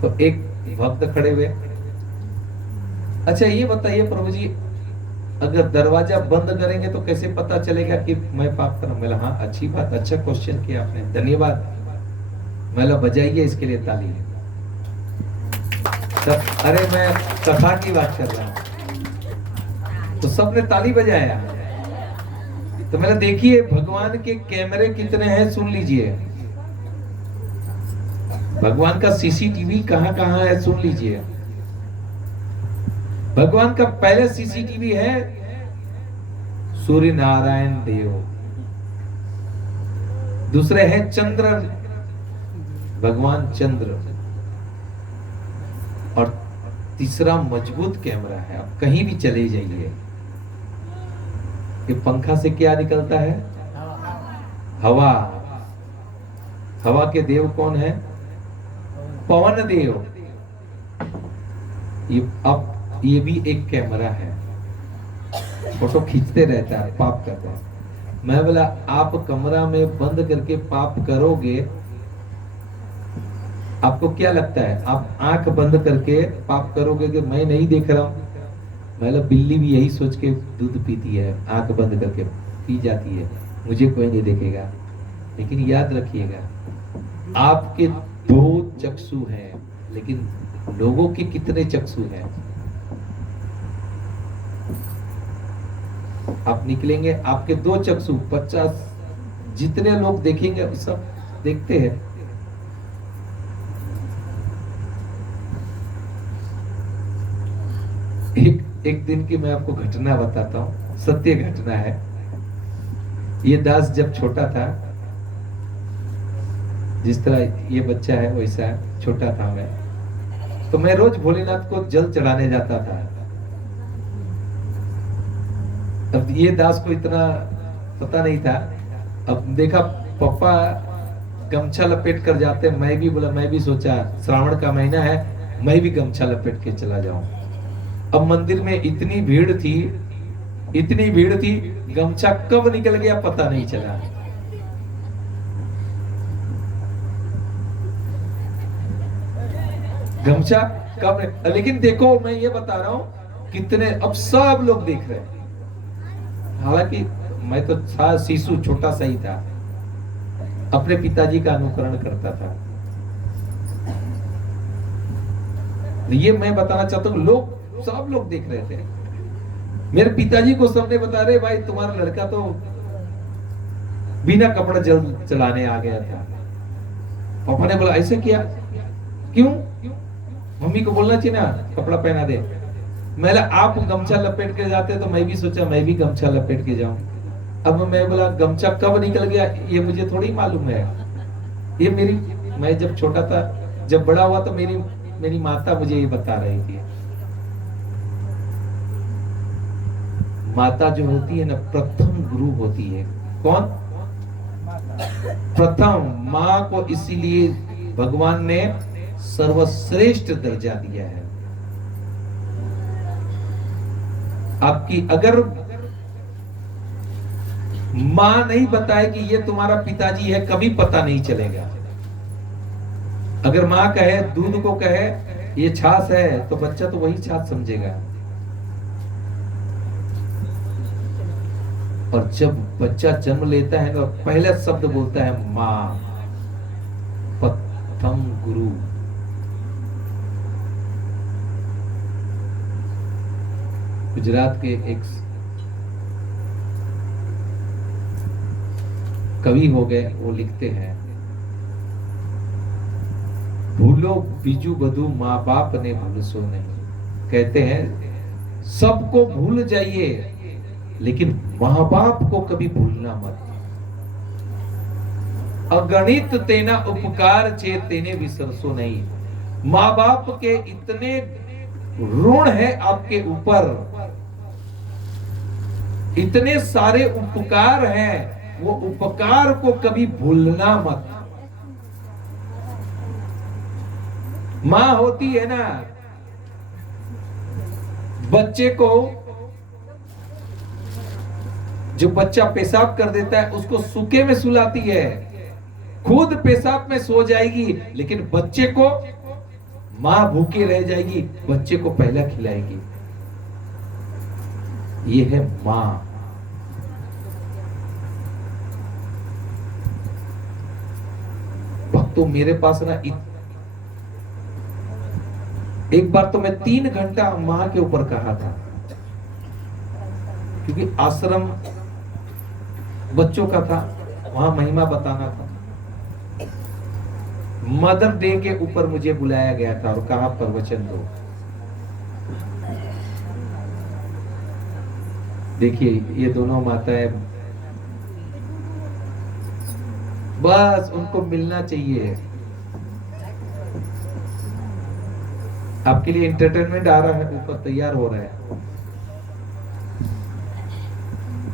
तो एक भक्त खड़े हुए, अच्छा ये बताइए प्रभु जी, अगर दरवाजा बंद करेंगे तो कैसे पता चलेगा कि मैं पाप कर रहा हूं? मैं हाँ, अच्छी बात, अच्छा क्वेश्चन किया आपने, धन्यवाद। मैं बजाइए इसके लिए ताली। अरे मैं कथा की बात कर रहा हूं तो सबने ताली बजाया। तो मैंने देखिए भगवान के कैमरे कितने हैं, सुन लीजिए। भगवान का सीसीटीवी कहां कहां है, सुन लीजिए। भगवान का पहले सीसीटीवी है सूर्य नारायण देव, दूसरे है चंद्र, भगवान चंद्र, और तीसरा मजबूत कैमरा है। आप कहीं भी चले जाइए, ये पंखा से क्या निकलता है? हवा। हवा के देव कौन है? पवन देव। ये भी एक कैमरा है, फोटो खींचते रहता है, पाप करता है। मैं बोला आप कमरा में बंद करके पाप करोगे, आपको क्या लगता है? आप आंख बंद करके पाप करोगे कि मैं नहीं देख रहा हूं? मतलब बिल्ली भी यही सोच के दूध पीती है, आंख बंद करके पी जाती है, मुझे कोई नहीं देखेगा। लेकिन याद रखिएगा, आपके 2 चक्षु हैं, लेकिन लोगों के कितने चक्षु हैं? आप निकलेंगे, आपके 2 चक्षु, 50 जितने लोग देखेंगे सब देखते हैं। एक दिन की मैं आपको घटना बताता हूँ, सत्य घटना है। ये दास जब छोटा था, जिस तरह ये बच्चा है वैसा छोटा था मैं, तो मैं रोज भोलेनाथ को जल चढ़ाने जाता था। अब ये दास को इतना पता नहीं था। अब देखा पापा गमछा लपेट कर जाते, मैं भी बोला, मैं भी सोचा श्रावण का महीना है, मैं भी गमछा लपेट के चला जाऊं। अब मंदिर में इतनी भीड़ थी, गमछा कब निकल गया पता नहीं चला। गमछा कब, लेकिन देखो मैं ये बता रहा हूं कितने, अब सब लोग देख रहे हैं। हालांकि मैं तो था शिशु, छोटा सा ही था, अपने पिताजी का अनुकरण करता था। ये मैं बताना चाहता हूं, लोग सब लोग देख रहे थे। मेरे पिताजी को सबने बता रहे, भाई तुम्हारा लड़का तो बिना कपड़ा जल चलाने आ गया था। पापा ने बोला ऐसे किया क्यों? मम्मी को बोलना चाहिए ना कपड़ा पहना दे। मैं आप गमछा लपेट के जाते तो मैं भी सोचा मैं भी गमछा लपेट के जाऊं। अब मैं बोला गमछा कब निकल गया ये मुझे थोड़ी मालूम है। ये मैं जब छोटा था, जब बड़ा हुआ तो मेरी माता मुझे ये बता रही थी। माता जो होती है ना, प्रथम गुरु होती है। कौन? प्रथम। माँ को इसीलिए भगवान ने सर्वश्रेष्ठ दर्जा दिया है। आपकी अगर माँ नहीं बताए कि ये तुम्हारा पिताजी है, कभी पता नहीं चलेगा। अगर माँ कहे, दूध को कहे ये छाछ है, तो बच्चा तो वही छाछ समझेगा। और जब बच्चा जन्म लेता है ना, पहला शब्द बोलता है माँ, प्रथम गुरु। गुजरात के एक कवि हो गए, वो लिखते हैं, भूलो बीजू बधु माँ बाप ने भूलसो नहीं। कहते हैं सबको भूल जाइए लेकिन माँ बाप को कभी भूलना मत। अगणित तेना उपकार छे तेने विसरसो नहीं। माँ बाप के इतने ऋण है आपके ऊपर, इतने सारे उपकार हैं, वो उपकार को कभी भूलना मत। मां होती है ना, बच्चे को, जो बच्चा पेशाब कर देता है उसको सूखे में सुलाती है, खुद पेशाब में सो जाएगी, लेकिन बच्चे को मां भूखे रह जाएगी, बच्चे को पहला खिलाएगी। ये है मां। भक्तों, मेरे पास ना एक बार तो मैं 3 घंटा मां के ऊपर कहा था, क्योंकि आश्रम बच्चों का था, वहां महिमा बताना था। मदर डे के ऊपर मुझे बुलाया गया था और कहा प्रवचन दो। देखिए ये दोनों माताएं, बस उनको मिलना चाहिए। आपके लिए एंटरटेनमेंट आ रहा है, ऊपर तैयार हो रहा है।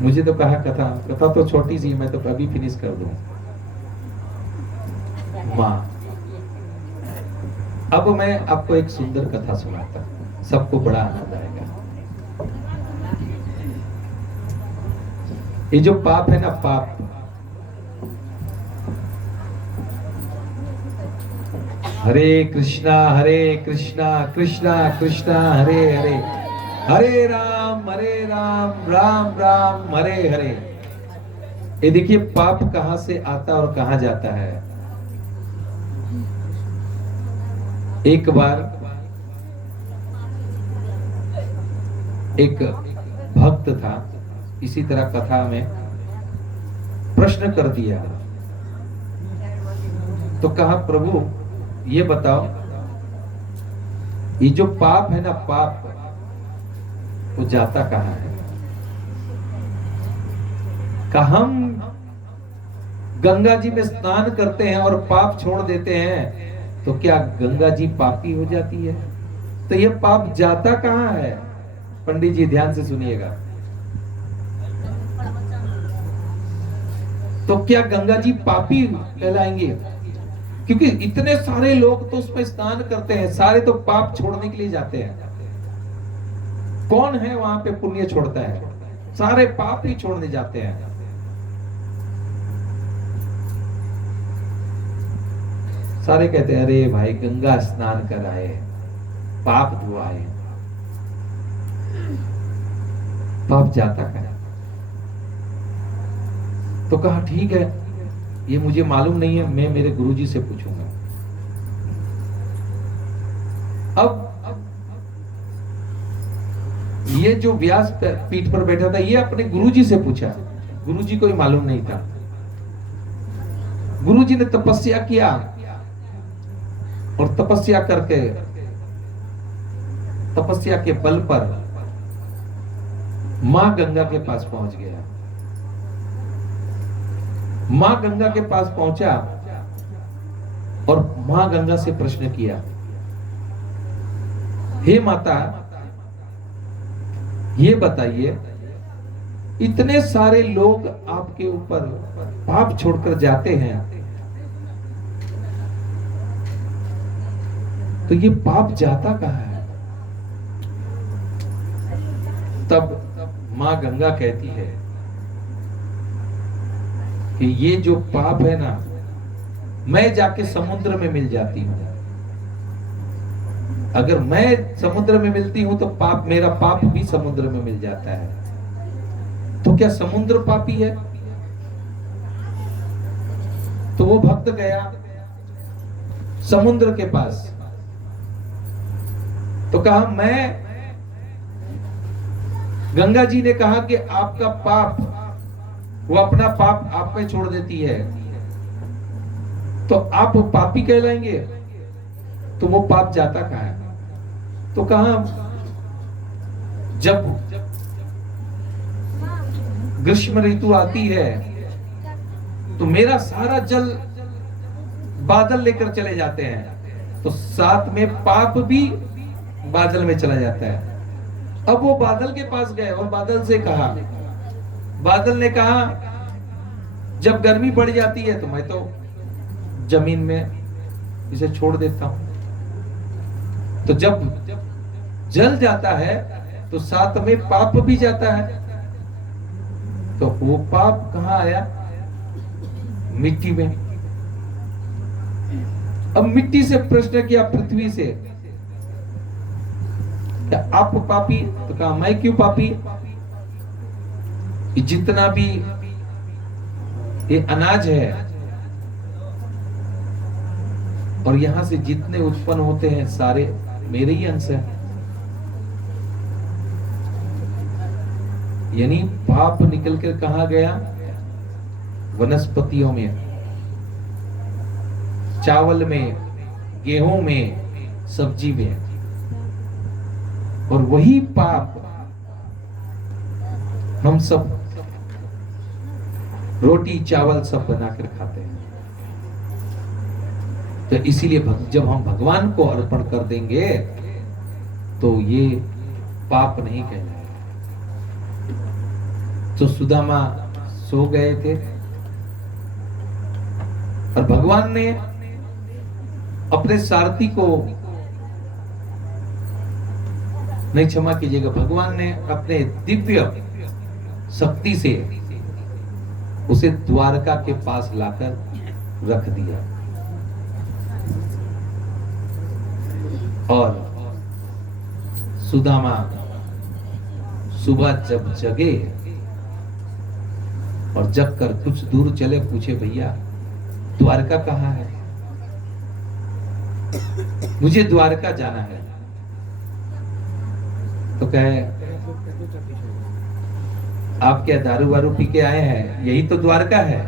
मुझे तो कहा कथा तो छोटी सी, मैं तो कभी फिनिश कर दूं। माँ, अब मैं आपको एक सुंदर कथा सुनाता हूं, सबको बड़ा आनंद आएगा। ये जो पाप है ना, पाप, हरे कृष्णा कृष्णा कृष्णा हरे हरे, हरे राम राम राम हरे हरे। ये देखिए पाप कहां से आता और कहां जाता है। एक बार एक भक्त था, इसी तरह कथा में प्रश्न कर दिया, तो कहा प्रभु ये बताओ, ये जो पाप है ना, पाप वो जाता कहां है? कहा हम गंगा जी में स्नान करते हैं और पाप छोड़ देते हैं, तो क्या गंगा जी पापी हो जाती है? तो ये पाप जाता कहां है? पंडित जी ध्यान से सुनिएगा। तो क्या गंगा जी पापी कहलाएंगे? क्योंकि इतने सारे लोग तो उसमें स्नान करते हैं, सारे तो पाप छोड़ने के लिए जाते हैं। कौन है वहां पे पुण्य छोड़ता है? सारे पाप ही छोड़ने जाते हैं। सारे कहते हैं अरे भाई गंगा स्नान कर आए, पाप धुआए, पाप जाता है। तो कहा ठीक है, ये मुझे मालूम नहीं है, मैं मेरे गुरुजी से पूछूंगा। अब ये जो व्यास पीठ पर बैठा था, ये अपने गुरुजी से पूछा। गुरुजी को ही मालूम नहीं था। गुरुजी ने तपस्या किया और तपस्या करके, तपस्या के बल पर मां गंगा के पास पहुंच गया। मां गंगा के पास पहुंचा और मां गंगा से प्रश्न किया, हे माता, ये बताइए, इतने सारे लोग आपके ऊपर पाप छोड़कर जाते हैं, तो ये पाप जाता कहां है? तब मां गंगा कहती है कि ये जो पाप है ना, मैं जाके समुद्र में मिल जाती हूं। अगर मैं समुद्र में मिलती हूं तो पाप, मेरा पाप भी समुद्र में मिल जाता है। तो क्या समुद्र पापी है? तो वो भक्त गया समुद्र के पास, तो कहा मैं गंगा जी ने कहा कि आपका पाप, वो अपना पाप आप पे छोड़ देती है, तो आप पापी कहलाएंगे, तो वो पाप जाता कहाँ है? तो कहा जब ग्रीष्म ऋतु आती है तो मेरा सारा जल बादल लेकर चले जाते हैं, तो साथ में पाप भी बादल में चला जाता है। अब वो बादल के पास गए और बादल से कहा, बादल ने कहा जब गर्मी बढ़ जाती है तो मैं तो जमीन में इसे छोड़ देता हूं, तो जब जल जाता है तो साथ में पाप भी जाता है। तो वो पाप कहां आया? मिट्टी में। अब मिट्टी से प्रश्न किया, पृथ्वी से, क्या आप पापी? तो कहा मैं क्यों पापी? जितना भी ये अनाज है और यहां से जितने उत्पन्न होते हैं सारे मेरे ही अंश है। यानी पाप निकल कर कहां गया? वनस्पतियों में, चावल में, गेहूं में, सब्जी में। और वही पाप हम सब रोटी चावल सब बनाकर खाते हैं। तो इसीलिए जब हम भगवान को अर्पण कर देंगे तो ये पाप नहीं कहलाएगा। तो सुदामा सो गए थे और भगवान ने अपने सारथी को, नहीं क्षमा कीजिएगा, भगवान ने अपने दिव्य शक्ति से उसे द्वारका के पास लाकर रख दिया। और सुदामा सुबह जब जगे और जग कर कुछ दूर चले, पूछे भैया द्वारका कहाँ है? मुझे द्वारका जाना है। तो कहे आप क्या दारू वारू पी के आए हैं? यही तो द्वारका है।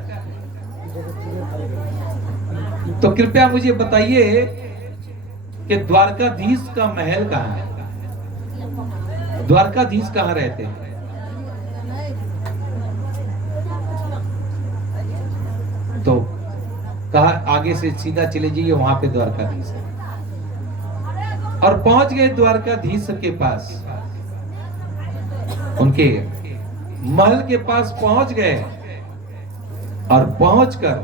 तो कृपया मुझे बताइए कि द्वारकाधीश का महल कहाँ है? द्वारकाधीश कहाँ रहते हैं? तो कहा आगे से सीधा चले जाइए, वहां पे द्वारकाधीश है। और पहुंच गए द्वारकाधीश के पास, उनके महल के पास पहुंच गए। और पहुंचकर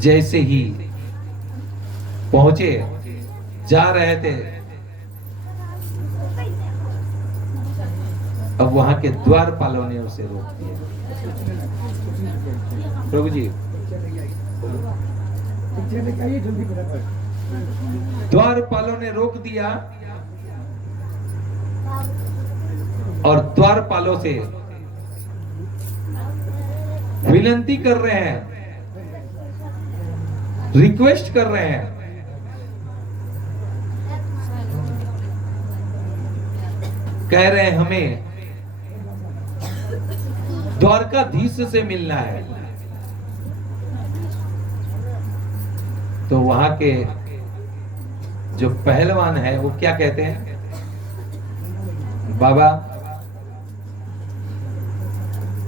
जैसे ही पहुंचे, जा रहे थे, अब वहां के द्वारपालों ने उसे रोक दिया। प्रभु जी, द्वारपालों ने रोक दिया और द्वारपालों से विनती कर रहे हैं, रिक्वेस्ट कर रहे हैं, कह रहे हैं हमें द्वारकाधीश से मिलना है। तो वहां के जो पहलवान है वो क्या कहते हैं? बाबा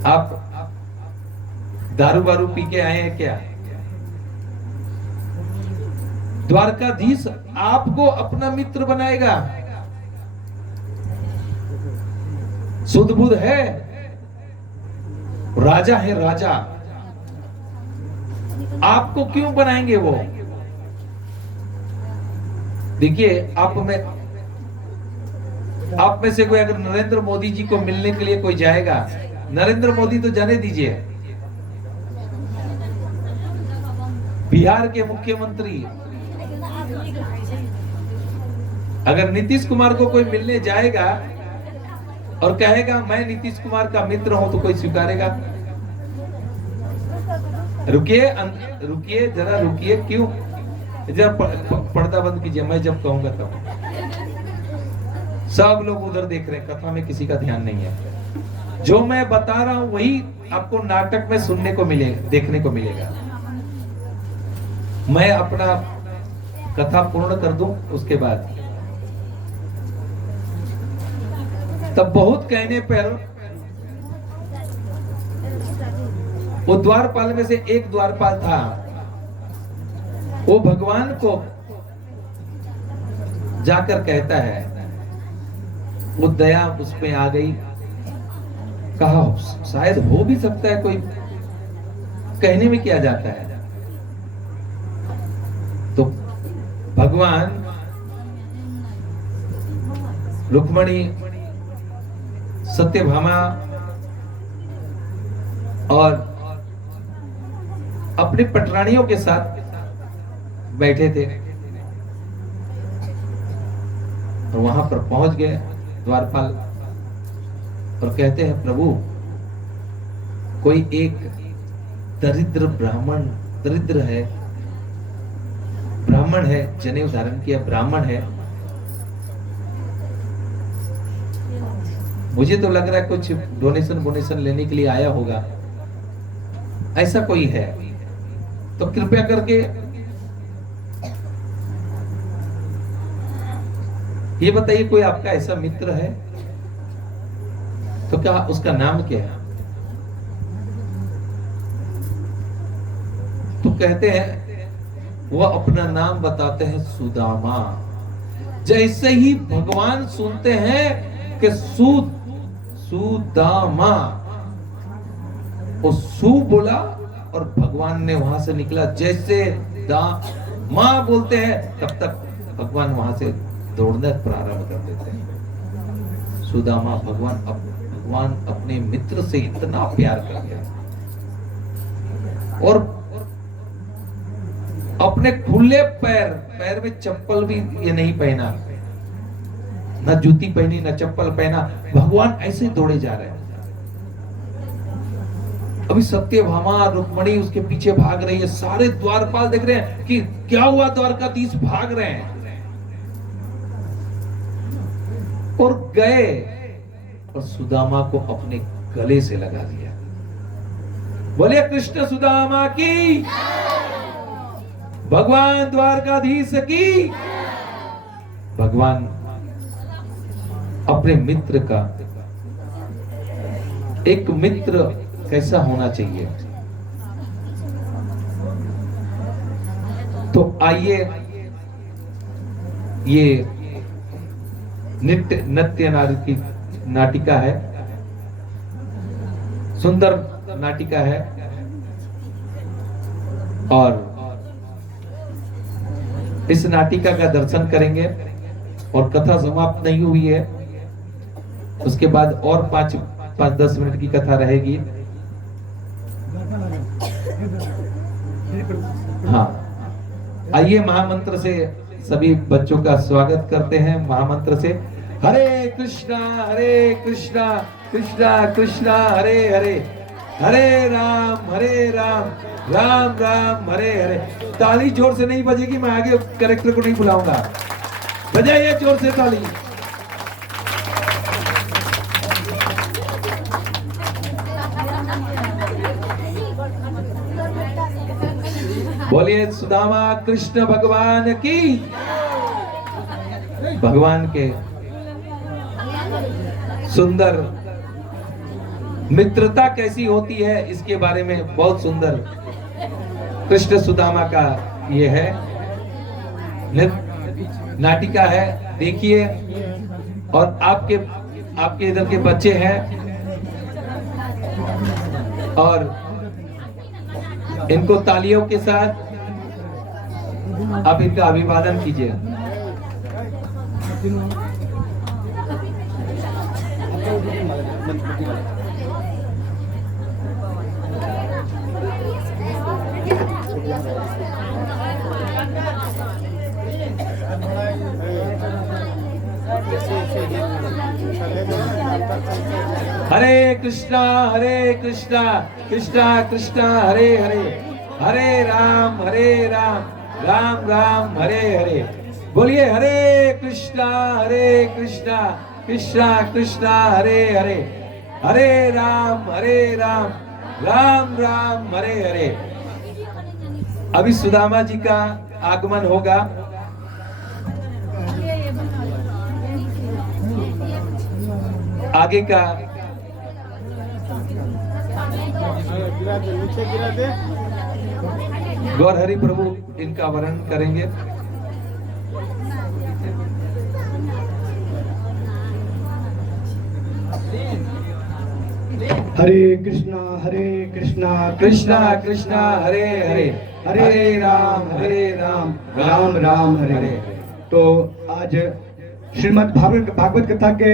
आप दारू वारू पी के आए हैं क्या? द्वारकाधीश आपको अपना मित्र बनाएगा। सुध बुध है, राजा है राजा, आपको क्यों बनाएंगे वो? देखिए, आप में से कोई अगर नरेंद्र मोदी जी को मिलने के लिए कोई जाएगा, नरेंद्र मोदी तो जाने दीजिए, बिहार के मुख्यमंत्री, अगर नीतीश कुमार को कोई मिलने जाएगा और कहेगा मैं नीतीश कुमार का मित्र हूं, तो कोई स्वीकारेगा? रुकिए रुकिए जरा रुकिए, क्यों? जरा पर्दा बंद कीजिए, मैं जब कहूंगा तब। सब लोग उधर देख रहे हैं, कथा में किसी का ध्यान नहीं है। जो मैं बता रहा हूं वही आपको नाटक में सुनने को मिलेगा, देखने को मिलेगा। मैं अपना कथा पूर्ण कर दूं, उसके बाद तब बहुत कहने पर वो द्वारपाल में से एक द्वारपाल था, वो भगवान को जाकर कहता है, वो दया उस पे आ गई, कहा शायद हो भी सकता है, कोई कहने में क्या जाता है। तो भगवान रुक्मणी, सत्यभामा और अपने पटरानियों के साथ बैठे थे और वहां पर पहुंच गए द्वारपाल और कहते हैं, प्रभु कोई एक दरिद्र ब्राह्मण, दरिद्र है, ब्राह्मण है, जनेऊ धारण किया ब्राह्मण है, मुझे तो लग रहा है कुछ डोनेशन लेने के लिए आया होगा, ऐसा कोई है तो कृपया करके ये बताइए, कोई आपका ऐसा मित्र है तो क्या उसका नाम क्या है? तो कहते हैं, वो अपना नाम बताते हैं, सुदामा। जैसे ही भगवान सुनते हैं कि सुदामा, वो सु बोला और भगवान ने वहां से निकला, जैसे मां बोलते हैं तब तक भगवान वहां से दौड़ना प्रारंभ कर देते हैं। सुदामा, भगवान अपने मित्र से इतना प्यार कर गया और अपने खुले पैर में चप्पल भी ये नहीं पहना, ना जूती पहनी ना चप्पल पहना, भगवान ऐसे दौड़े जा रहे हैं। अभी सत्यभामा रुक्मणी उसके पीछे भाग रही है, सारे द्वारपाल देख रहे हैं कि क्या हुआ, द्वारकाधीश भाग रहे हैं और गए और सुदामा को अपने गले से लगा दिया। बोले कृष्ण सुदामा की, भगवान द्वारकाधीश की। भगवान अपने मित्र का, एक मित्र कैसा होना चाहिए, तो आइए ये नृत्य नाटिका है, सुंदर नाटिका है और इस नाटिका का दर्शन करेंगे और कथा समाप्त नहीं हुई है, उसके बाद और 5-10 मिनट की कथा रहेगी। हाँ, आइए महामंत्र से सभी बच्चों का स्वागत करते हैं। महामंत्र से हरे कृष्णा कृष्णा कृष्णा हरे हरे, हरे राम राम राम हरे हरे। ताली जोर से नहीं बजेगी, मैं आगे कैरेक्टर को नहीं बुलाऊंगा, बजाइए जोर से ताली। बोलिए सुदामा कृष्ण भगवान की। भगवान के सुंदर मित्रता कैसी होती है इसके बारे में बहुत सुंदर कृष्ण सुदामा का ये है, नाटिका है, देखिए। और आपके इधर के बच्चे हैं और इनको तालियों के साथ आप इनका अभिवादन कीजिए। हरे कृष्णा कृष्णा कृष्णा हरे हरे, हरे राम राम राम हरे हरे। बोलिए हरे कृष्णा कृष्णा कृष्णा हरे हरे, हरे राम राम राम हरे हरे। अभी सुदामा जी का आगमन होगा। आगे का गौर हरि प्रभु इनका वर्णन करेंगे। हरे कृष्णा कृष्णा कृष्णा हरे हरे, हरे राम राम राम हरे हरे। तो आज श्रीमद् भागवत कथा के